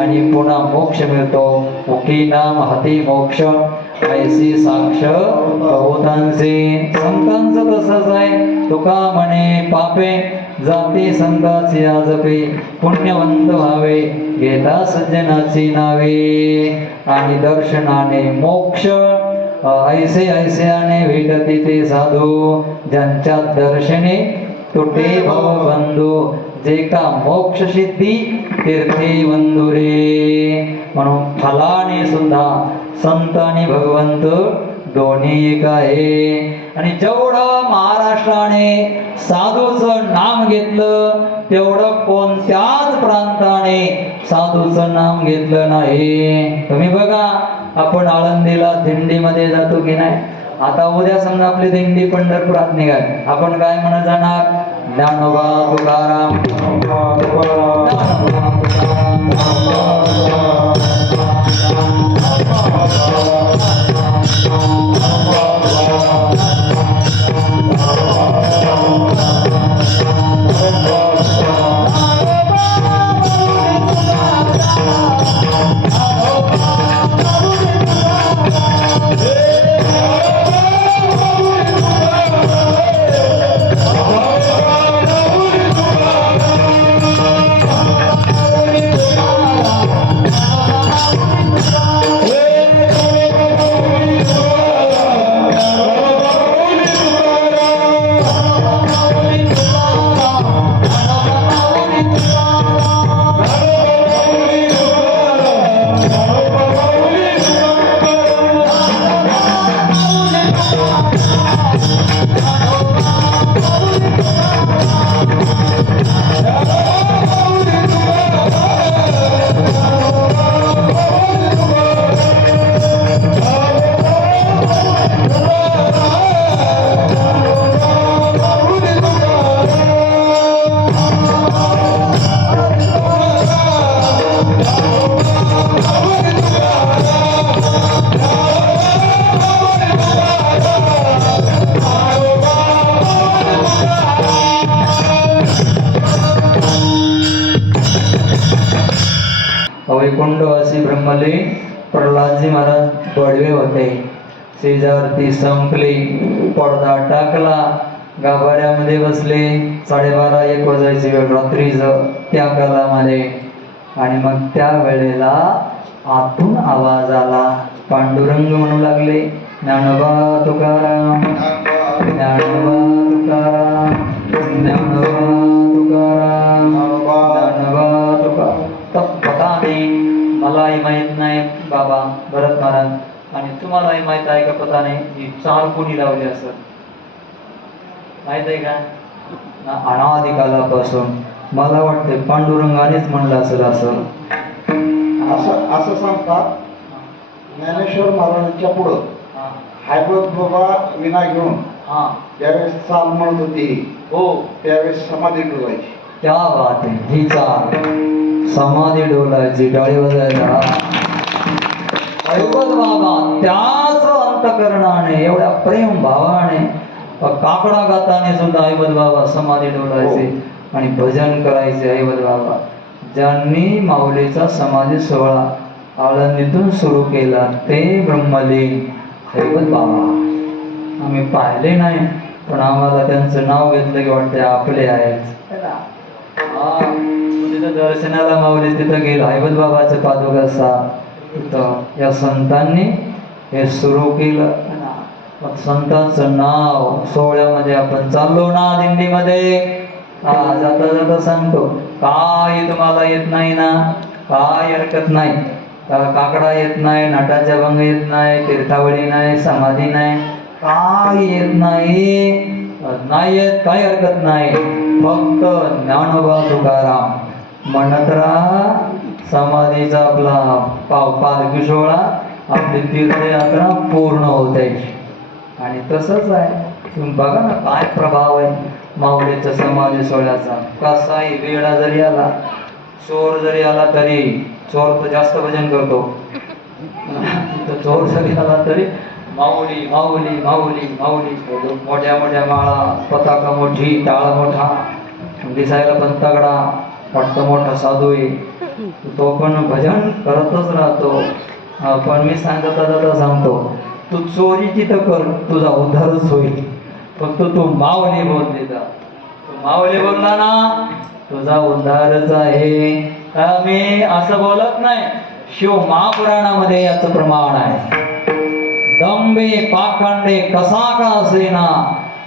आणि पुन्हा मोक्ष मिळतो. मुखी नाम हाती मोक्ष, ऐसी साक्ष बहुतांचे. संतांचं तसंच आहे. तुका म्हणे पापे जाते संताची आजपे, पुण्यवंत व्हावे, घेता सज्जनाची नावे. आणि दर्शनाने मोक्ष, ऐसे ऐसेयाने भेटते ते साधू, ज्यांच्या दर्शने तुटे भव बंधू, जे का मोक्ष सिद्धी तीर्थे बंधुरे. म्हणून फलाने सुद्धा संत आणि भगवंत दोन्ही एक आहे. आणि जेवढं महाराष्ट्राने साधूचं नाम घेतलं तेवढं कोणत्याच प्रांताने साधूचं नाम घेतलं नाही. तुम्ही बघा, आपण आळंदीला दिंडीमध्ये जातो की नाही? आता उद्या समजा आपली दिंडी पंढरपुरात निघाली, आपण काय म्हणत जाणार? ज्ञानोबा तुकाराम, ज्ञानोबा तुकाराम. देवाशी ब्रह्मलीन प्रल्हादजी महाराज बडवे होते. शेजारती संपली, पडदा टाकला, गाभाऱ्यामध्ये बसले. 12:30-1 वाजायची वेळ रात्रीचं त्या कालामध्ये. आणि मग त्या वेळेला आतून आवाज आला. पांडुरंग म्हणू लागले, ज्ञानोबा तुकाराम, ज्ञानोबा तुकाराम, ज्ञानोबा तुकाराम, ज्ञानोबा तुकाराम. तर पता नाही, मलाही माहित नाही बाबा भरत महाराज, आणि तुम्हालाही माहित आहे का पता नाही, ही चाल कोणी लावली असं माहित आहे का? अनादी कालापासून मला वाटते पांडुरंगानेच म्हणलं असेल असं. असं सांगतात ज्ञानेश्वर महाराजांच्या पुढं हैबत बाबा विना घेऊन त्यावेळेस चाल म्हणत होती. हो, त्यावेळेस समाधी डोलायची. त्या बात आहे, ही चाल समाधी डोलायची, टाळी वाजायला. हैबत बाबा त्याच अंतकरणाने, एवढ्या प्रेम भावाने, काकडा गाताने सुद्धा हैबत बाबा समाधी डोलायचे आणि भजन करायचे. हैबत बाबा ज्यांनी माऊलीचा समाधी सोहळा आळंदीतून सुरू केला ते ब्रह्मलीन हैबत बाबा. आम्ही पाहिले नाही, पण आम्हाला त्यांचं नाव घेतलं की वाटते आपले आहेत. तिथं दर्शनाला माऊली तिथं गेलं, हैबत बाबाचं पादुका तिथं या संतांनी हे सुरू केलं. मग संतांचं नाव सोहळ्यामध्ये आपण चाललो ना, दिंडीमध्ये जाता जाता सांगतो, काय तुम्हाला येत नाही ना, काय हरकत नाही, काकडा येत नाही, नाटाच्या भंग येत नाही, तीर्थावळी नाही, समाधी नाही, काय येत नाही, नाही येत, काही हरकत नाही, फक्त ज्ञानोबा तुकाराम म्हणत राहा. समाधीचा आपला पालखी सोहळा, आपली तीर्थयात्रा पूर्ण होते. आणि तसंच आहे, तुम्ही बघा ना काय प्रभाव आहे माऊलीच्या समाधी सोहळ्याचा. कसाही वेळा जरी आला, चोर जरी आला तरी, चोर तर जास्त भजन करतो, चोर जरी आला तरी माऊली माऊली माऊली माऊली, मोठ्या मोठ्या माळा, पताका मोठी, टाळा मोठा, दिसायला पण तगडा, वाटतं मोठा साधू आहे, तो पण भजन करतच राहतो. पण मी सांगता सांगतो, तू चोरी तर कर, तुझा उद्धारच होईल. फक्त तू माऊली बोल देता, तू माऊली बोलला ना, तुझा उद्धारच आहे. मी असं बोलत नाही, शिव महापुराणामध्ये याचं प्रमाण आहे. दंबे पाखंडे कसा का असेना,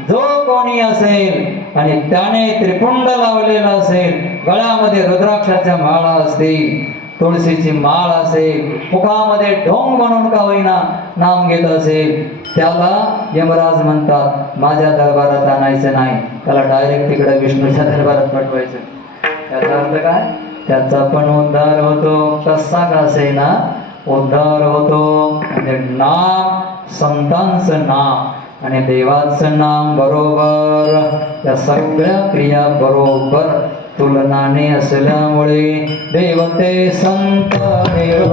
जो कोणी असेल आणि त्याने त्रिपुंड लावलेला असेल, गळ्यामध्ये रुद्राक्षाच्या माळा असतील, तुळशीची माळ असेल, मुखामध्ये ढोंग म्हणून का होईना नाम घेत असेल, त्याला यमराज म्हणतात माझ्या दरबारात आणायचं नाही, त्याला डायरेक्ट तिकडे विष्णूच्या दरबारात पाठवायचं. त्याचा अर्थ काय? त्याचा पण उद्धार होतो, कसा का असेना उद्धार होतो. म्हणजे नाम, संतांचं नाम आणि देवाचं नाम बरोबर, या सगळ्या क्रिया बरोबर तुलनाने असल्यामुळे देवते संत देव